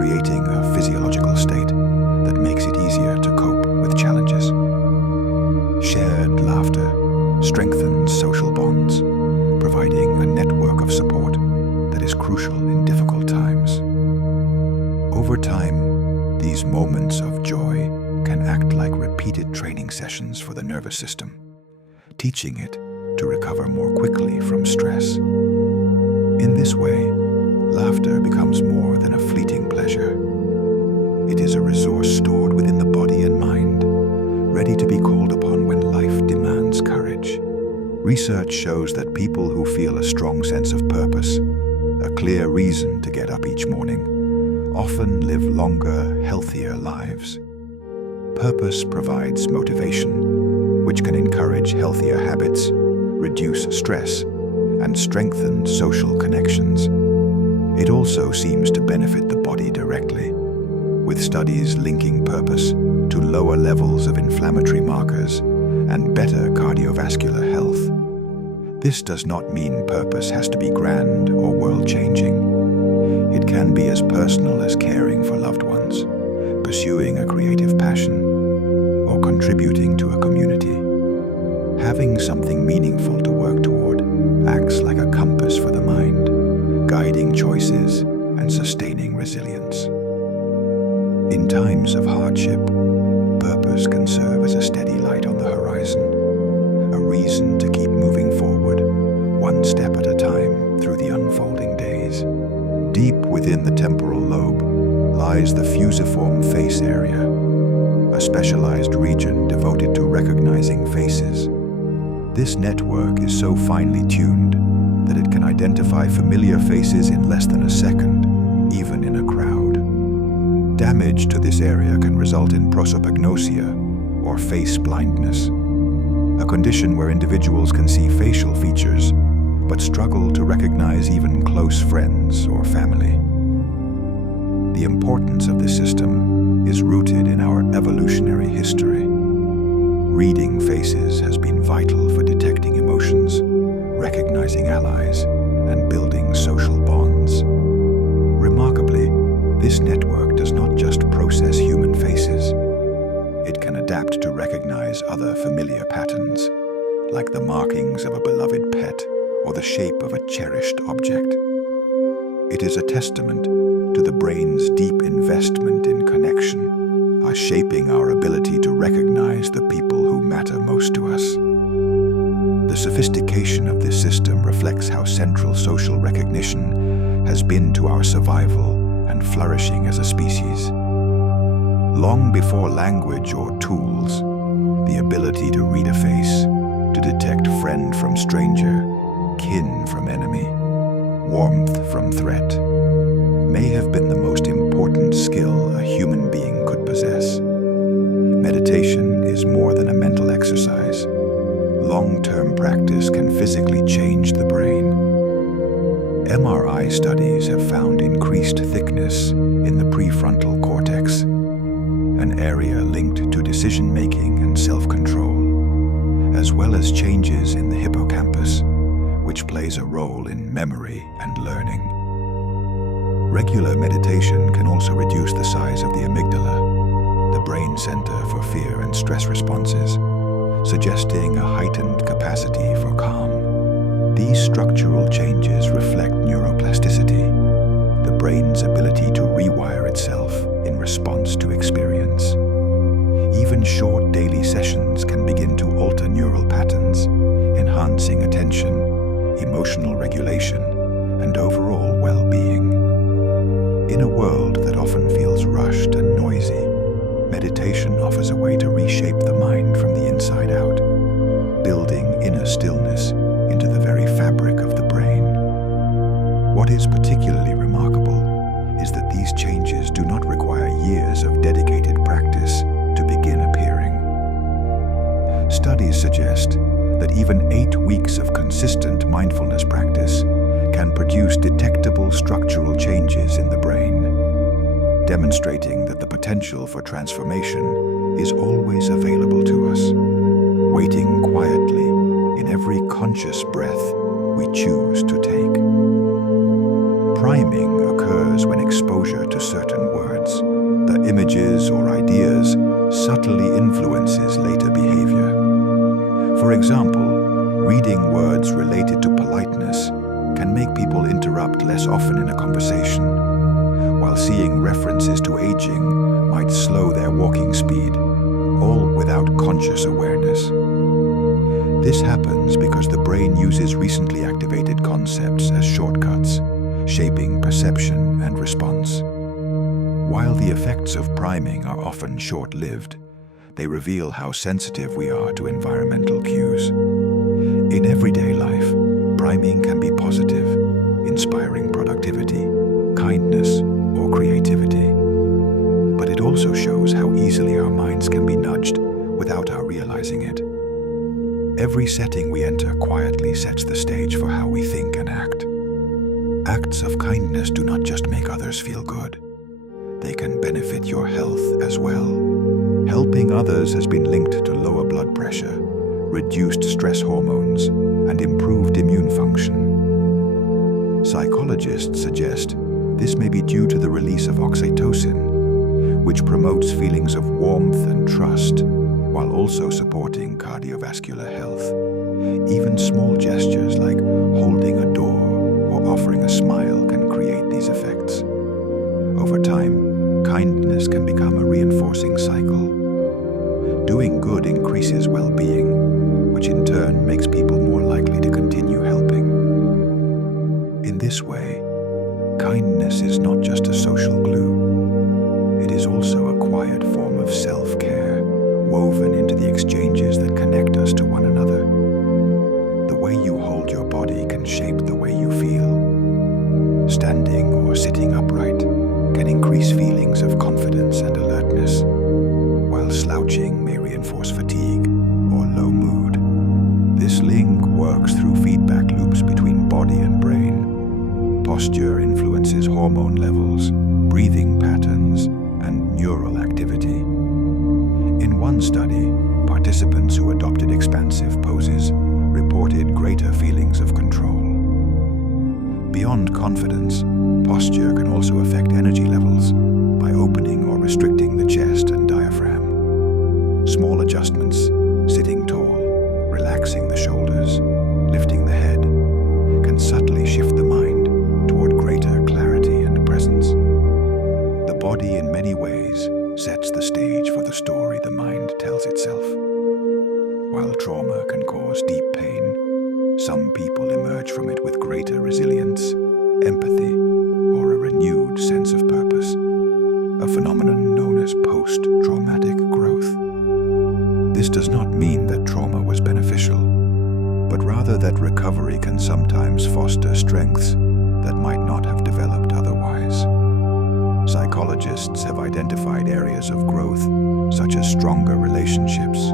creating a physiological state that makes it easier to cope with challenges. Shared laughter strengthens social bonds, providing a network of support that is crucial in difficult times. Over time, these moments of joy can act like repeated training sessions for the nervous system, teaching it to recover more quickly from stress. In this way, laughter becomes more than a fleeting pleasure. It is a resource stored within the body and mind, ready to be called upon when life demands courage. Research shows that people who feel a strong sense of purpose, a clear reason to get up each morning, often live longer, healthier lives. Purpose provides motivation, which can encourage healthier habits, reduce stress, and strengthen social connections. It also seems to benefit the body directly, with studies linking purpose to lower levels of inflammatory markers and better cardiovascular health. This does not mean purpose has to be grand or world-changing. It can be as personal as caring for loved ones, pursuing a creative passion, or contributing to a community. Having something meaningful to work toward acts like a compass for the mind, guiding choices and sustaining resilience. In times of hardship, purpose can serve as a steady light on the horizon, a reason to keep moving forward, one step at a time through the unfolding days. Deep within the temporal lobe lies the fusiform face area, a specialized region devoted to recognizing faces. This network is so finely tuned that it can identify familiar faces in less than a second, even in a crowd. Damage to this area can result in prosopagnosia, or face blindness, a condition where individuals can see facial features but struggle to recognize even close friends or family. The importance of this system is rooted in our evolutionary history. Reading faces has been vital for detecting emotions, recognizing allies, and building social bonds. Remarkably, this network does not just process human faces. It can adapt to recognize other familiar patterns, like the markings of a beloved pet or the shape of a cherished object. It is a testament to the brain's deep investment in connection, shaping our ability to recognize the people who matter most to us. The sophistication of this system reflects how central social recognition has been to our survival and flourishing as a species. Long before language or tools, the ability to read a face, to detect friend from stranger, kin from enemy, warmth from threat, may have been the most important skill a human being could possess. Meditation is more than a mental exercise. Long-term practice can physically change the brain. MRI studies have found increased thickness in the prefrontal cortex, an area linked to decision-making and self-control, as well as changes in the hippocampus, which plays a role in memory and learning. Regular meditation can also reduce the size of the amygdala, the brain center for fear and stress responses, suggesting a heightened capacity for calm. These structural changes reflect neuroplasticity, the brain's ability to rewire itself in response to experience. Even short daily sessions can begin to alter neural patterns, enhancing attention, emotional regulation, and overall well-being. In a world that often feels rushed and noisy, meditation offers a way to reshape the mind from the inside out, building inner stillness into the very fabric of the brain. What is particularly remarkable is that these changes do not require years of dedicated practice to begin appearing. Studies suggest that even 8 weeks of consistent mindfulness practice can produce detectable structural changes in the brain, demonstrating that the potential for transformation is always available to us, waiting quietly in every conscious breath we choose to take. Priming occurs when exposure to certain words, the images or ideas, subtly influences later behavior. For example, reading words related to politeness can make people interrupt less often in a conversation, while seeing references to aging might slow their walking speed, all without conscious awareness. This happens because the brain uses recently activated concepts as shortcuts, shaping perception and response. While the effects of priming are often short-lived, they reveal how sensitive we are to environmental cues. In everyday life, priming can be positive, inspiring productivity, kindness, or creativity. But it also shows how easily our minds can be nudged without our realizing it. Every setting we enter quietly sets the stage for how we think and act. Acts of kindness do not just make others feel good. They can benefit your health as well. Helping others has been linked to lower blood pressure, reduced stress hormones, and improved immune function. Psychologists suggest this may be due to the release of oxytocin, which promotes feelings of warmth and trust, while also supporting cardiovascular health. Even small gestures like holding a door or offering a smile can create these effects. Over time, kindness can become a reinforcing cycle. Doing good increases well-being, which in turn makes people more likely to continue helping. In this way, kindness is not just a social glue. It is also a quiet form of self-care, woven into the exchanges that connect us to one another. The way you hold your body can shape the way you feel. Standing or sitting upright can increase feelings of confidence and alertness, while slouching may reinforce fatigue or low mood. This link works through feedback loops between body and brain. Posture influences hormone levels, breathing patterns, and neural activity. In one study, participants who adopted expansive poses reported greater feelings of control. Beyond confidence, posture can also affect energy levels by opening or restricting the chest and diaphragm. Small adjustments, sitting tall, relaxing the shoulders, lifting the head, can subtly shift the mind toward greater clarity and presence. The body in many ways sets the stage for the story the mind tells itself. While trauma can cause deep pain, some people emerge from it with greater resilience, empathy, or a renewed sense of purpose, a phenomenon known as post-traumatic growth. This does not mean that trauma was beneficial, but rather that recovery can sometimes foster strengths that might not have developed otherwise. Psychologists have identified areas of growth, such as stronger relationships,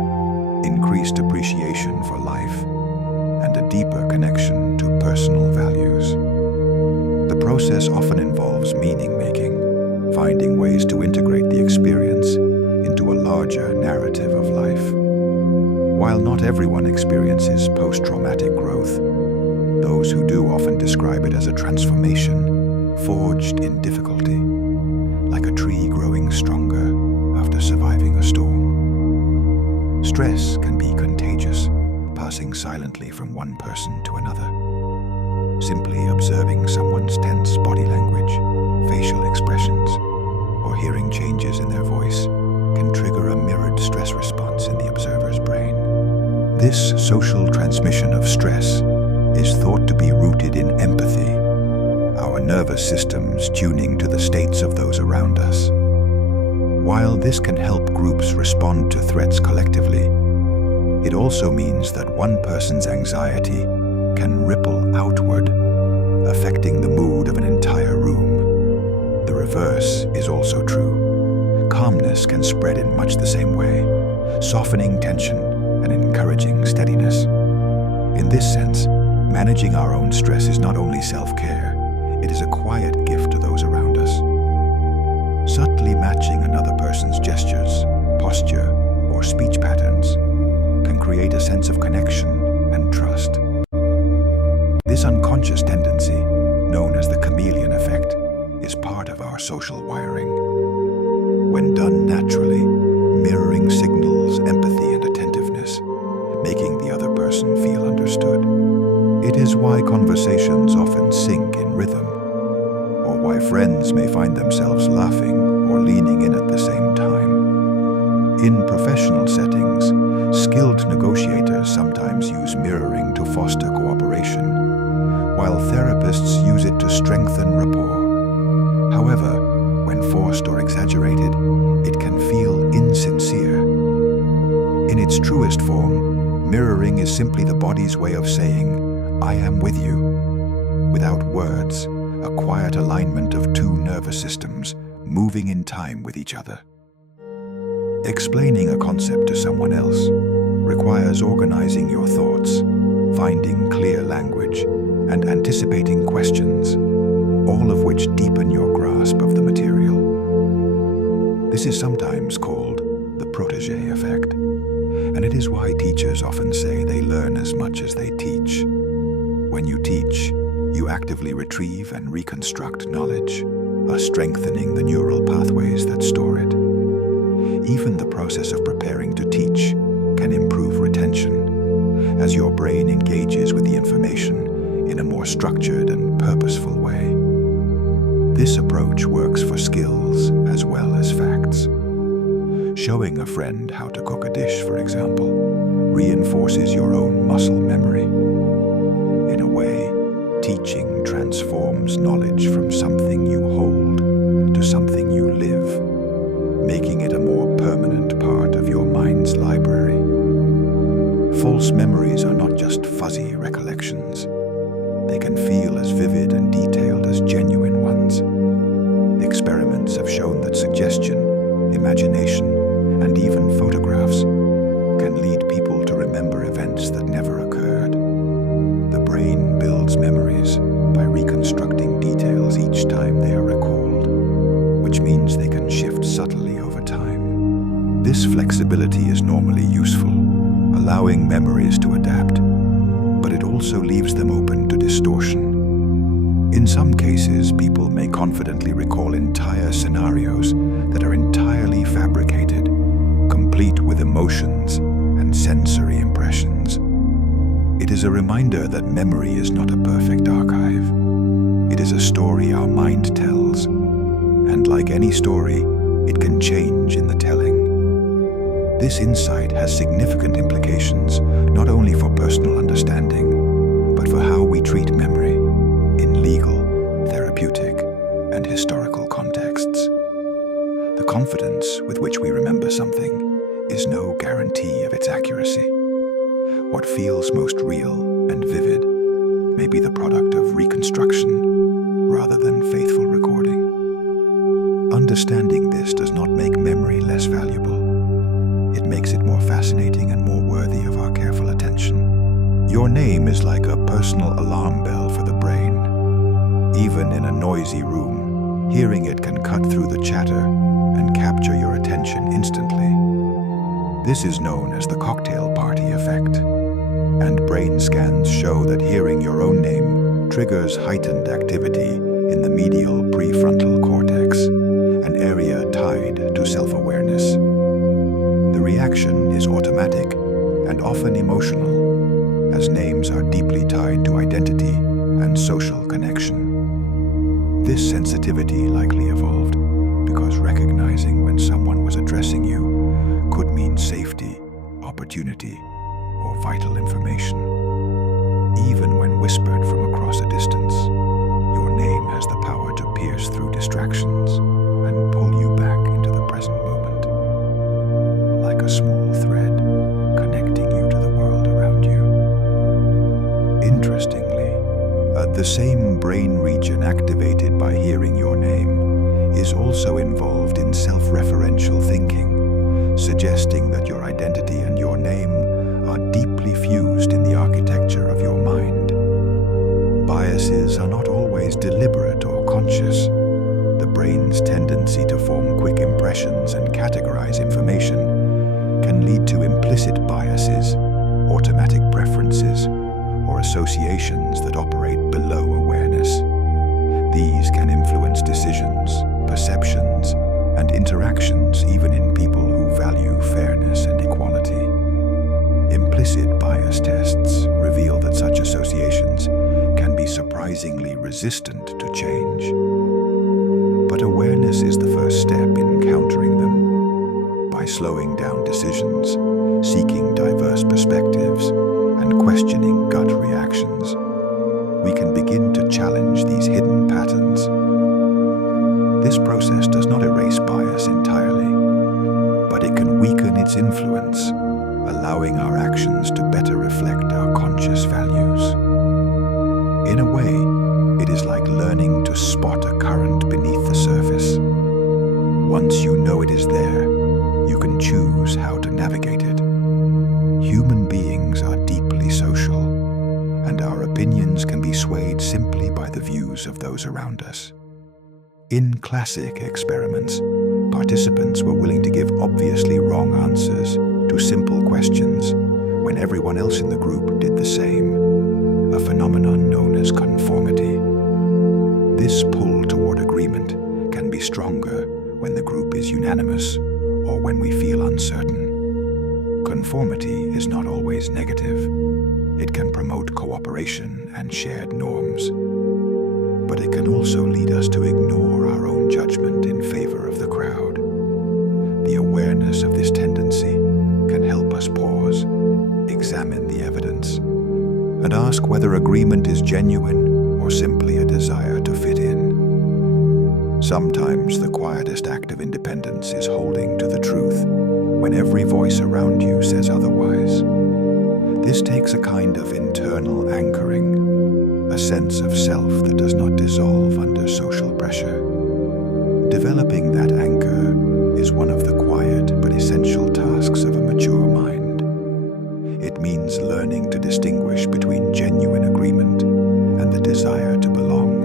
increased appreciation for life, and a deeper connection to personal values. The process often involves meaning-making, finding ways to integrate the experience into a larger narrative of life. While not everyone experiences post-traumatic growth, those who do often describe it as a transformation forged in difficulty, like a tree growing stronger after surviving a storm. Stress can be contagious, passing silently from one person to another. Simply observing someone's tense body language, facial expressions, or hearing changes in their voice can trigger a mirrored stress response in the observer's brain. This social transmission of stress is thought to be rooted in empathy, our nervous systems tuning to the states of those around us. While this can help groups respond to threats collectively, it also means that one person's anxiety can ripple outward, affecting the mood of an entire room. The reverse is also true. Calmness can spread in much the same way, softening tension and encouraging steadiness. In this sense, managing our own stress is not only self-care, it is a quiet gift to those around us. Subtly matching another person's gestures, posture, or speech patterns can create a sense of connection and trust. This unconscious tendency, known as the chameleon effect, our social wiring. When done naturally, mirroring signals empathy and attentiveness, making the other person feel understood. It is why conversations often sync in rhythm, or why friends may find themselves laughing or leaning in at the same time. In professional settings, skilled negotiators sometimes use mirroring to foster cooperation, while therapists use it to strengthen rapport. However, when forced or exaggerated, it can feel insincere. In its truest form, mirroring is simply the body's way of saying, "I am with you." Without words, a quiet alignment of two nervous systems moving in time with each other. Explaining a concept to someone else requires organizing your thoughts, finding clear language, and anticipating questions, all of which deepen your grasp of the material. This is sometimes called the protégé effect, and it is why teachers often say they learn as much as they teach. When you teach, you actively retrieve and reconstruct knowledge, strengthening the neural pathways that store it. Even the process of preparing to teach can improve retention, as your brain engages with the information in a more structured and purposeful way. This approach works for skills as well as facts. Showing a friend how to cook a dish, for example, reinforces your own muscle memory. In a way, teaching transforms knowledge from something you hold to something you live, making it a more permanent part of your mind's library. False memories are not just fuzzy recollections. They can feel as vivid and detailed as genuine ones. Experiments have shown that suggestion, imagination, and even photographs can lead people to remember events that never occurred. The brain builds memories by reconstructing details each time they are recalled, which means they can shift subtly over time. This flexibility is normally useful, allowing memories to adapt, but it also leaves them open to distortion. In some cases, people may confidently recall entire scenarios that are entirely fabricated, complete with emotions and sensory impressions. It is a reminder that memory is not a perfect archive. It is a story our mind tells, and like any story, it can change in the telling. This insight has significant implications not only for personal understanding, but for how we treat memory in legal, therapeutic, and historical contexts. The confidence with which we remember something is no guarantee of its accuracy. What feels most real and vivid may be the product of reconstruction rather than faithful recording. Understanding this does not make memory less valuable. It makes it more fascinating and more worthy of our careful attention. Your name is like a personal alarm bell for the brain. Even in a noisy room, hearing it can cut through the chatter and capture your attention instantly. This is known as the cocktail party effect, and brain scans show that hearing your own name triggers heightened activity in the medial prefrontal cortex, an area tied to self-awareness. The reaction is automatic and often emotional, as names are deeply tied to identity and social connection. This sensitivity likely evolved because recognizing when someone was addressing you could mean safety, opportunity, or vital information. Even when whispered from across a distance, your name has the power to pierce through distractions and pull you back into the present moment, like a small thread connecting you to the world around you. Interestingly, the same brain region activated by hearing your name is also involved in self-referential thinking, suggesting that your identity and your name are deeply fused in the architecture of your mind. Biases are not always deliberate or conscious. The brain's tendency to form quick impressions and categorize information can lead to implicit biases, automatic preferences, or associations that operate below awareness. These can influence decisions, resistant to change. But awareness is the first step in countering them. By slowing down decisions, seeking diverse perspectives, and questioning gut reactions, we can begin to challenge these hidden patterns. This process does not erase bias entirely, but it can weaken its influence, allowing our actions to better reflect our conscious values. In a way, it is like learning to spot a current beneath the surface. Once you know it is there, you can choose how to navigate it. Human beings are deeply social, and our opinions can be swayed simply by the views of those around us. In classic experiments, participants were willing to give obviously wrong answers to simple questions when everyone else in the group did the same, a phenomenon known as conformity. This pull toward agreement can be stronger when the group is unanimous or when we feel uncertain. Conformity is not always negative. It can promote cooperation and shared norms. But it can also lead us to ignore our own judgment in favor of the crowd. The awareness of this tendency can help us pause, examine the evidence, and ask whether agreement is genuine or simply a desire to fit in. Sometimes the quietest act of independence is holding to the truth when every voice around you says otherwise. This takes a kind of internal anchoring, a sense of self that does not dissolve under social pressure. Developing that anchor is one of the quiet but essential tasks of a mature mind. It means learning to distinguish between genuine agreement and the desire to belong,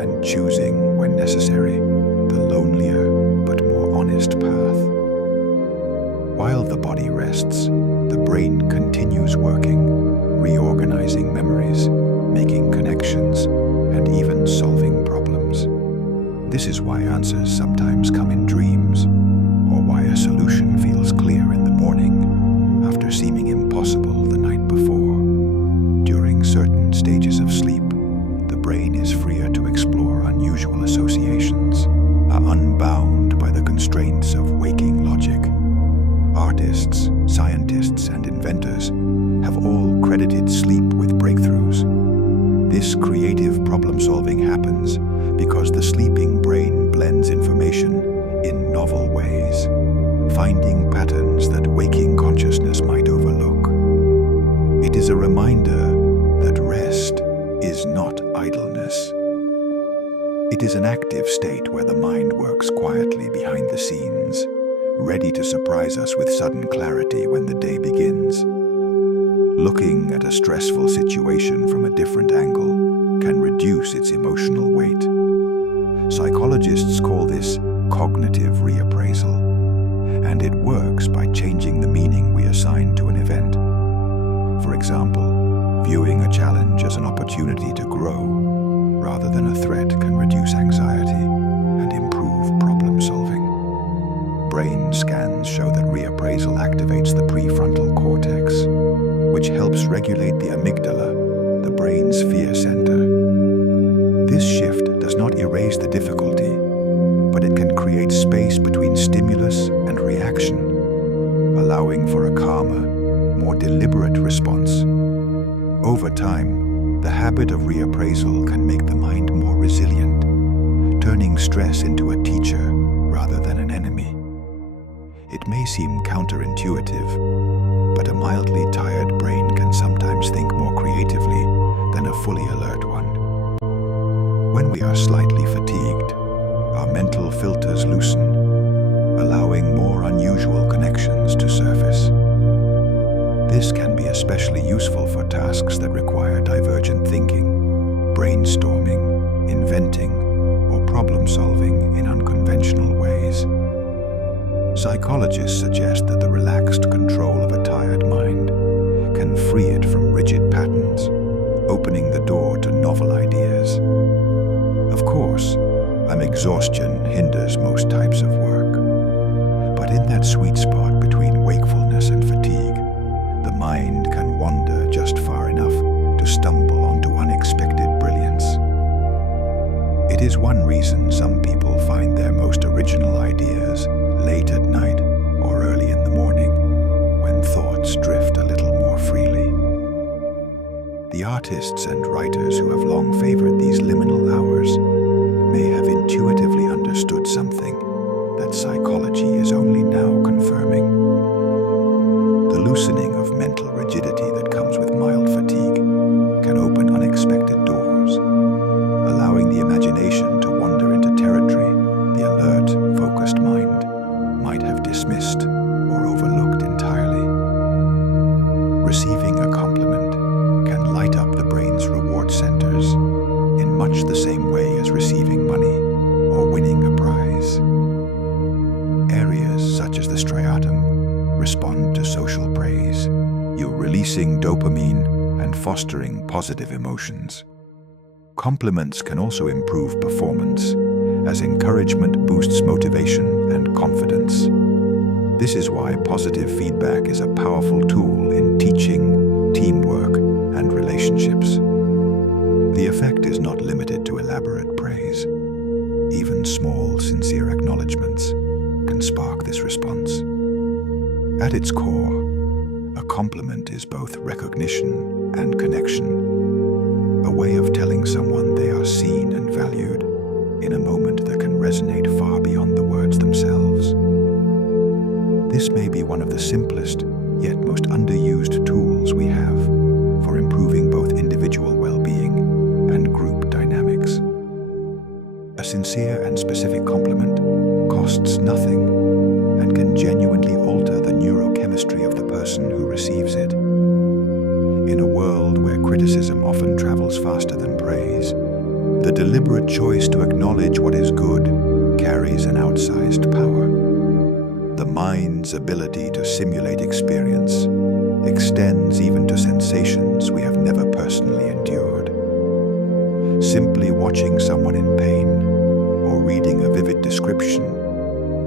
and choosing, when necessary, the lonelier but more honest path. While the body rests, the brain continues working, reorganizing memories, making connections, and even solving problems. This is why answers sometimes come in dreams, or why a solution feels clear in the morning after seeming impossible the night before. During certain stages of sleep, the brain is freer to explore unusual associations, unbound by the constraints of waking logic. Artists, scientists, and inventors have all credited sleep with breakthroughs. This creative problem-solving happens because the sleeping brain blends information in novel ways, finding patterns that waking consciousness might overlook. It is a reminder that rest is not idleness. It is an active state where the mind works quietly behind the scenes, ready to surprise us with sudden clarity when the day begins. Looking at a stressful situation from a different angle can reduce its emotional weight. Psychologists call this cognitive reappraisal, and it works by changing the meaning we assign to an event. For example, viewing a challenge as an opportunity to grow rather than a threat can reduce anxiety and improve problem solving. Brain scans show that reappraisal activates the prefrontal cortex, which helps regulate the amygdala, the brain's fear center. This shift does not erase the difficulty, but it can create space between stimulus and reaction, allowing for a calmer, more deliberate response. Over time, the habit of reappraisal can make the mind more resilient, turning stress into a teacher rather than an enemy. It may seem counterintuitive, but a mildly tired brain can sometimes think more creatively than a fully alert one. When we are slightly fatigued, our mental filters loosen, allowing more unusual connections to surface. This can be especially useful for tasks that require divergent thinking, brainstorming, inventing, or problem-solving in unconventional ways. Psychologists suggest that the relaxed control of a tired mind can free it from rigid patterns, opening the door to novel ideas. Of course, exhaustion hinders most types of work, but in that sweet spot between wakefulness and fatigue, the mind can wander just far enough to stumble onto unexpected brilliance. It is one reason some people find their most original ideas late at night or early in the morning, when thoughts drift a little more freely. The artists and writers who have long favored these liminal hours may have intuitively understood something that psychology is only now confirming. The loosening of mental rigidity that comes with mild fatigue can open unexpected doors, allowing the imagination to wander into territory the alert, focused mind might have dismissed or overlooked entirely. Receiving a compliment can light up the brain's reward centers in much the same way as receiving money or winning a prize. Areas such as the striatum respond to social praise, you're releasing dopamine and fostering positive emotions. Compliments can also improve performance, as encouragement boosts motivation and confidence. This is why positive feedback is a powerful tool in teaching, teamwork, and relationships. The effect is not limited to elaborate praise. Even small, sincere acknowledgments can spark this response. At its core, a compliment is both recognition and connection, a way of telling someone they are seen and valued in a moment that can resonate far beyond the words themselves. This may be one of the simplest, yet most underused tools we have for improving both individual well-being and group dynamics. A sincere and specific compliment costs nothing and can genuinely alter the neurochemistry of the person who receives it. In a world where criticism often travels faster than praise, the deliberate choice to acknowledge what is good carries an outsized power. The mind's ability to simulate experience extends even to sensations we have never personally endured. Simply watching someone in pain or reading a vivid description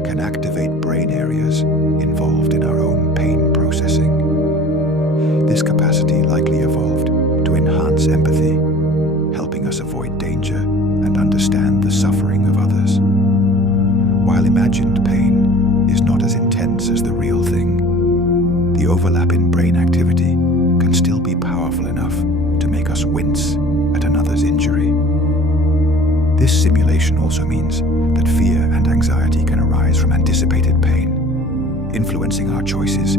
can activate brain areas involved in our own pain processing. This capacity likely evolved to enhance empathy, helping us avoid danger and understand the suffering of others. While imagined pain is not as intense as the real thing, the overlap in brain activity can still be powerful enough to make us wince at another's injury. This simulation also means that fear and anxiety can arise from anticipated pain, influencing our choices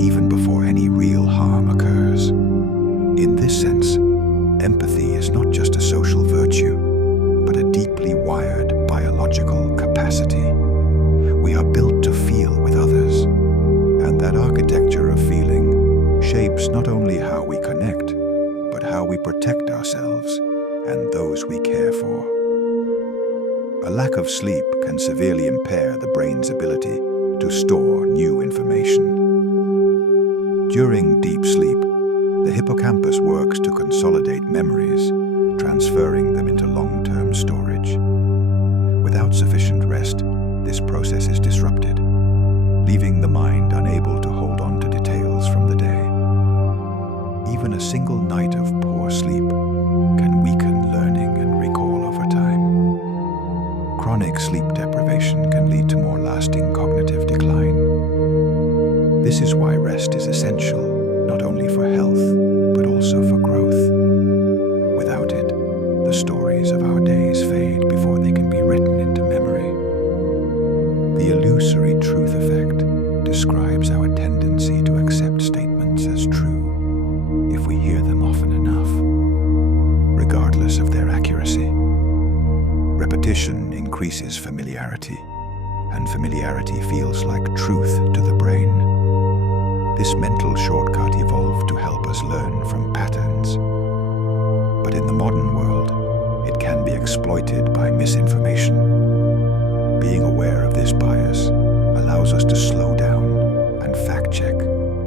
even before any real harm occurs. In this sense, empathy is not just a social virtue, but a deeply wired biological capacity. We are built to feel with others, and that architecture of feeling shapes not only how we connect, but how we protect ourselves and those we care for. A lack of sleep can severely impair the brain's ability to store new information. During deep sleep, the hippocampus works to consolidate memories, transferring them into long-term storage. Without sufficient rest, this process is disrupted, leaving the mind unable to hold on to details from the day. Even a single night of poor sleep can weaken learning and recall over time. Chronic sleep deprivation can lead to more lasting cognitive decline. This is why rest is essential, not only for health, but also for growth. Without it, the stories of our days fade before they can be written into memory. The illusory truth effect describes our tendency to accept statements as true if we hear them often enough, regardless of their accuracy. Repetition increases familiarity, and familiarity feels like truth to the brain. This mental shortcut evolved to help us learn from patterns. But in the modern world, it can be exploited by misinformation. Being aware of this bias allows us to slow down and fact-check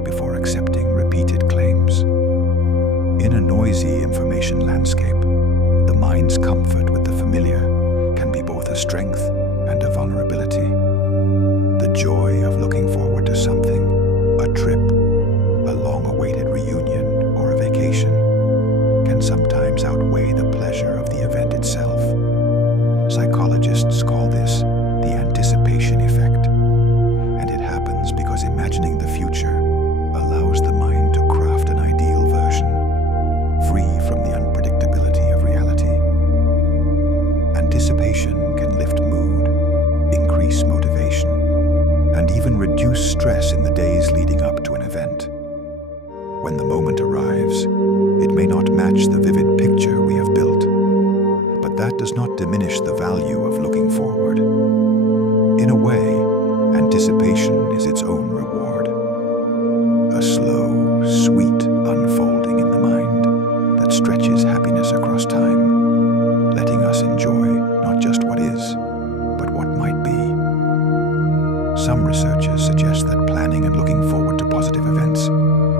before accepting repeated claims. In a noisy information landscape, the mind's comfort with the familiar can be both a strength and a vulnerability. The joy of looking forward to something, a trip, a long-awaited reunion, or a vacation, can sometimes outweigh the pleasure of the event itself. reduce stress in the days leading up to an event. When the moment arrives, it may not match the vivid picture we have built, but that does not diminish the value of looking forward. In a way, anticipation is its own reward. A slow, sweet unfolding in the mind that stretches happiness across time, letting us enjoy not just what is, but what might be. Some researchers suggest that planning and looking forward to positive events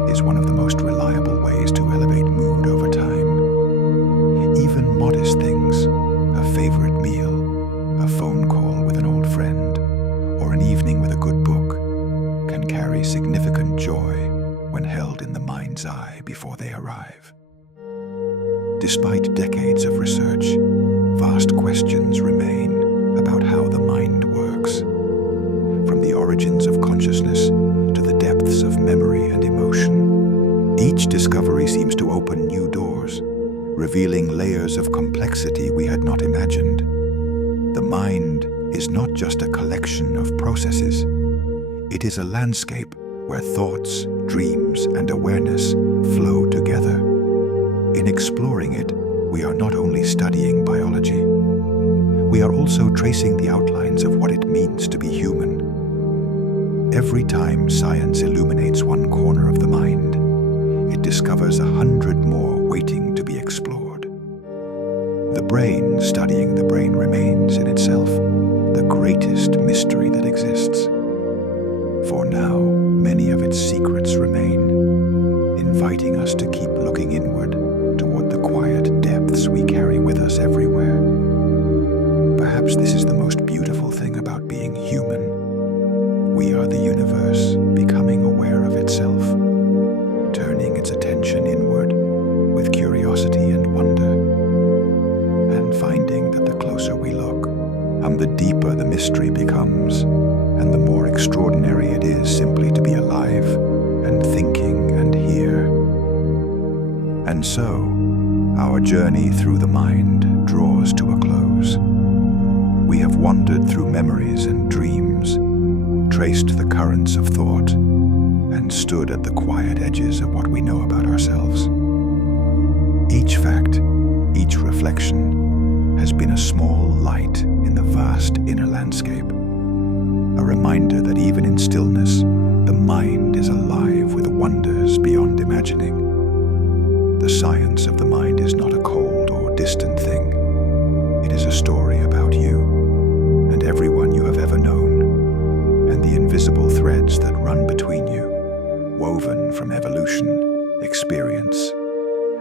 is one of the most reliable ways to elevate mood over time. Even modest things, a favorite meal, a phone call with an old friend, or an evening with a good book, can carry significant joy when held in the mind's eye before they arrive. Despite decades of research, vast questions remain about how the mind works. From the origins of consciousness to the depths of memory and emotion, each discovery seems to open new doors, revealing layers of complexity we had not imagined. The mind is not just a collection of processes. It is a landscape where thoughts, dreams, and awareness flow together. In exploring it, we are not only studying biology, we are also tracing the outlines of what it means to be human. Every time science illuminates one corner of the mind, it discovers 100 more waiting to be explored. The brain studying the brain remains in itself the greatest mystery that exists. For now, many of its secrets remain, inviting us to keep looking inward toward the quiet depths we carry with us everywhere. Perhaps this is the most beautiful thing about being human. We are the universe becoming aware of itself, turning its attention inward with curiosity and wonder, and finding that the closer we look, the deeper the mystery becomes, and the more extraordinary it is simply to be alive and thinking and here. And so, our journey through the mind draws to a close. We have wandered through memories and dreams, traced the currents of thought, and stood at the quiet edges of what we know about ourselves. Each fact, each reflection, has been a small light in the vast inner landscape, a reminder that even in stillness, the mind is alive with wonders beyond imagining. The science of the mind is not a cold or distant thing. It is a story about you and everyone you have ever known, and the invisible threads that run between you, woven from evolution, experience,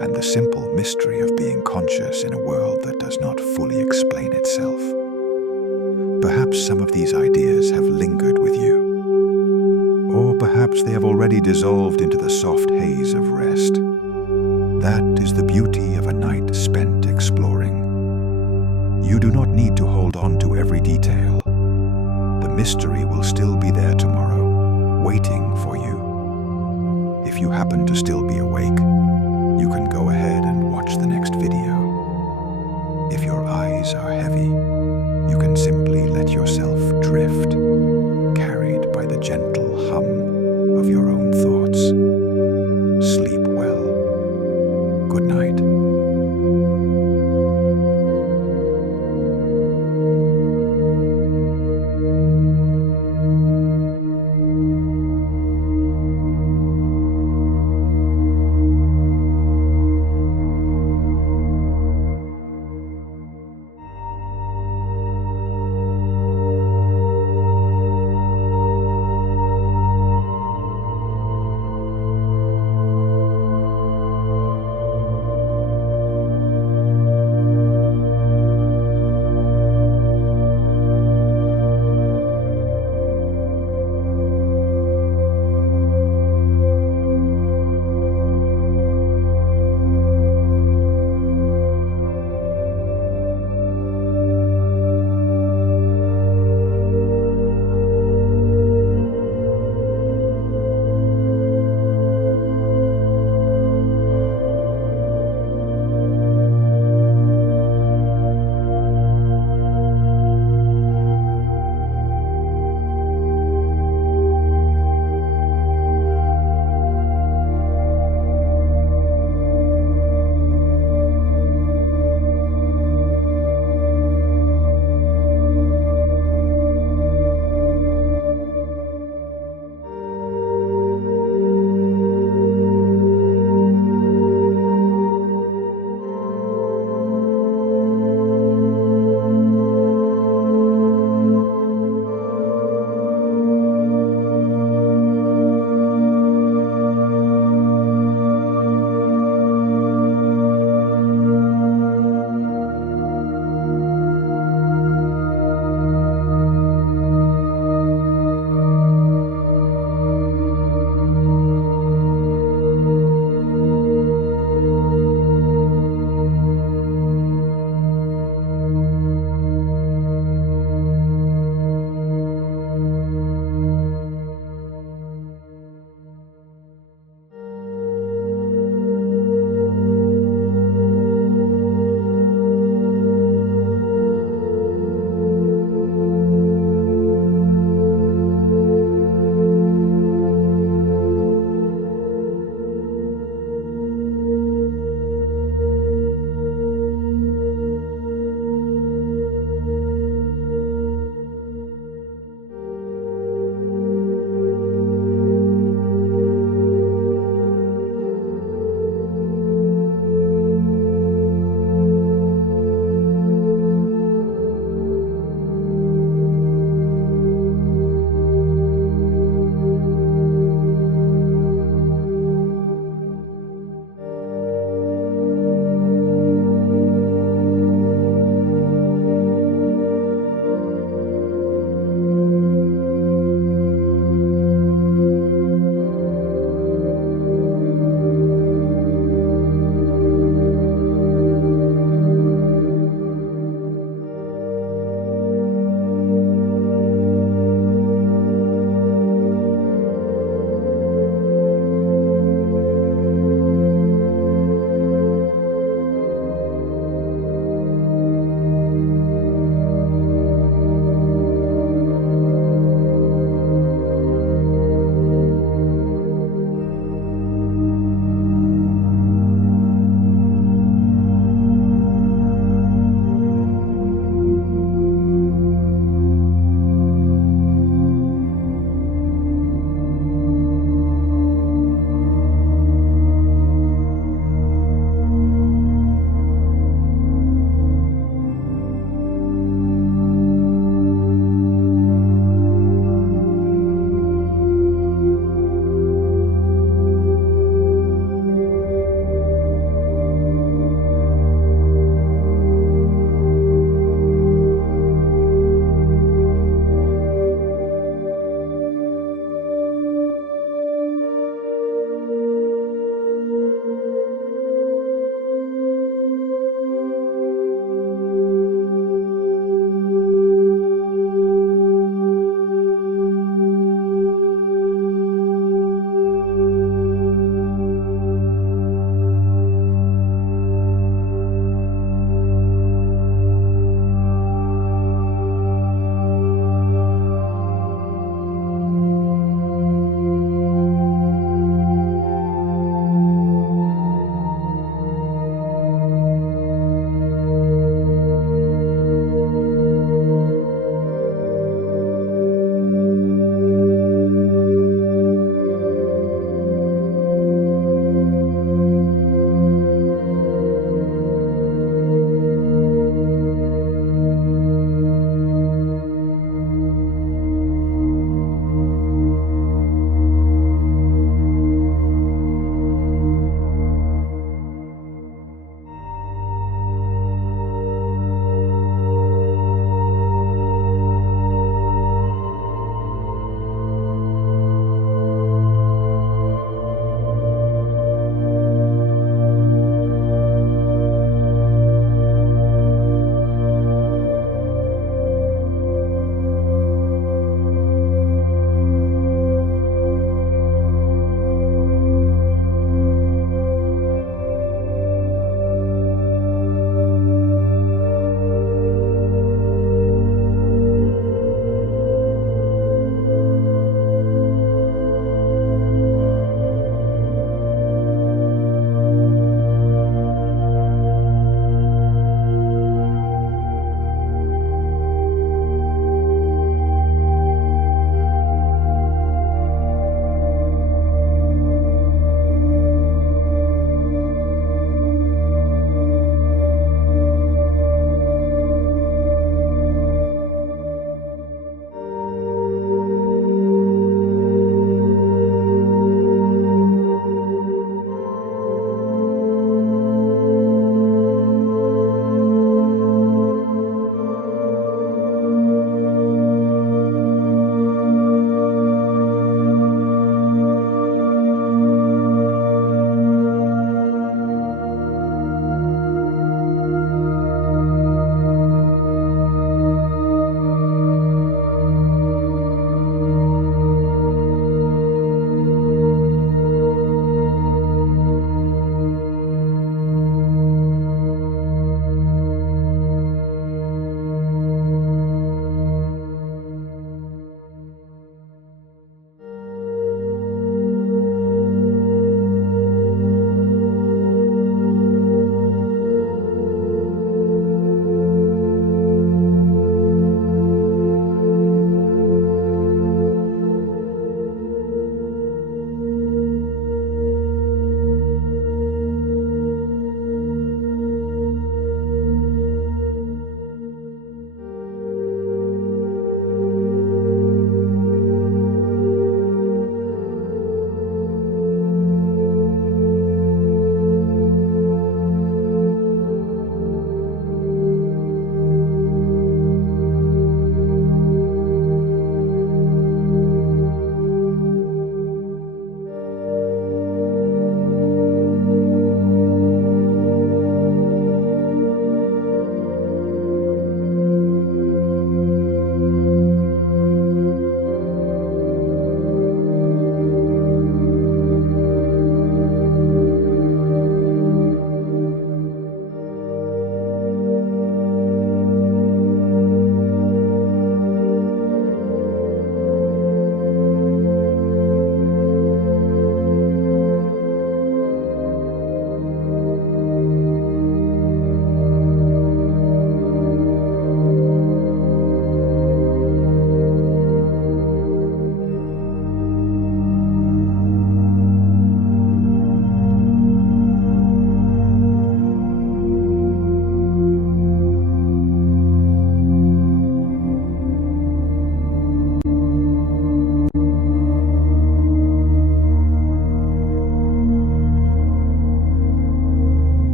and the simple mystery of being conscious in a world that does not fully explain itself. Perhaps some of these ideas have lingered with you, or perhaps they have already dissolved into the soft haze of rest. That is the beauty of a night spent exploring. You do not need to hold on to every detail. The mystery will still be there tomorrow, waiting for you. If you happen to still be awake, you can go ahead and watch the next video. If your eyes are heavy, you can simply let yourself drift, carried by the gentle hum of your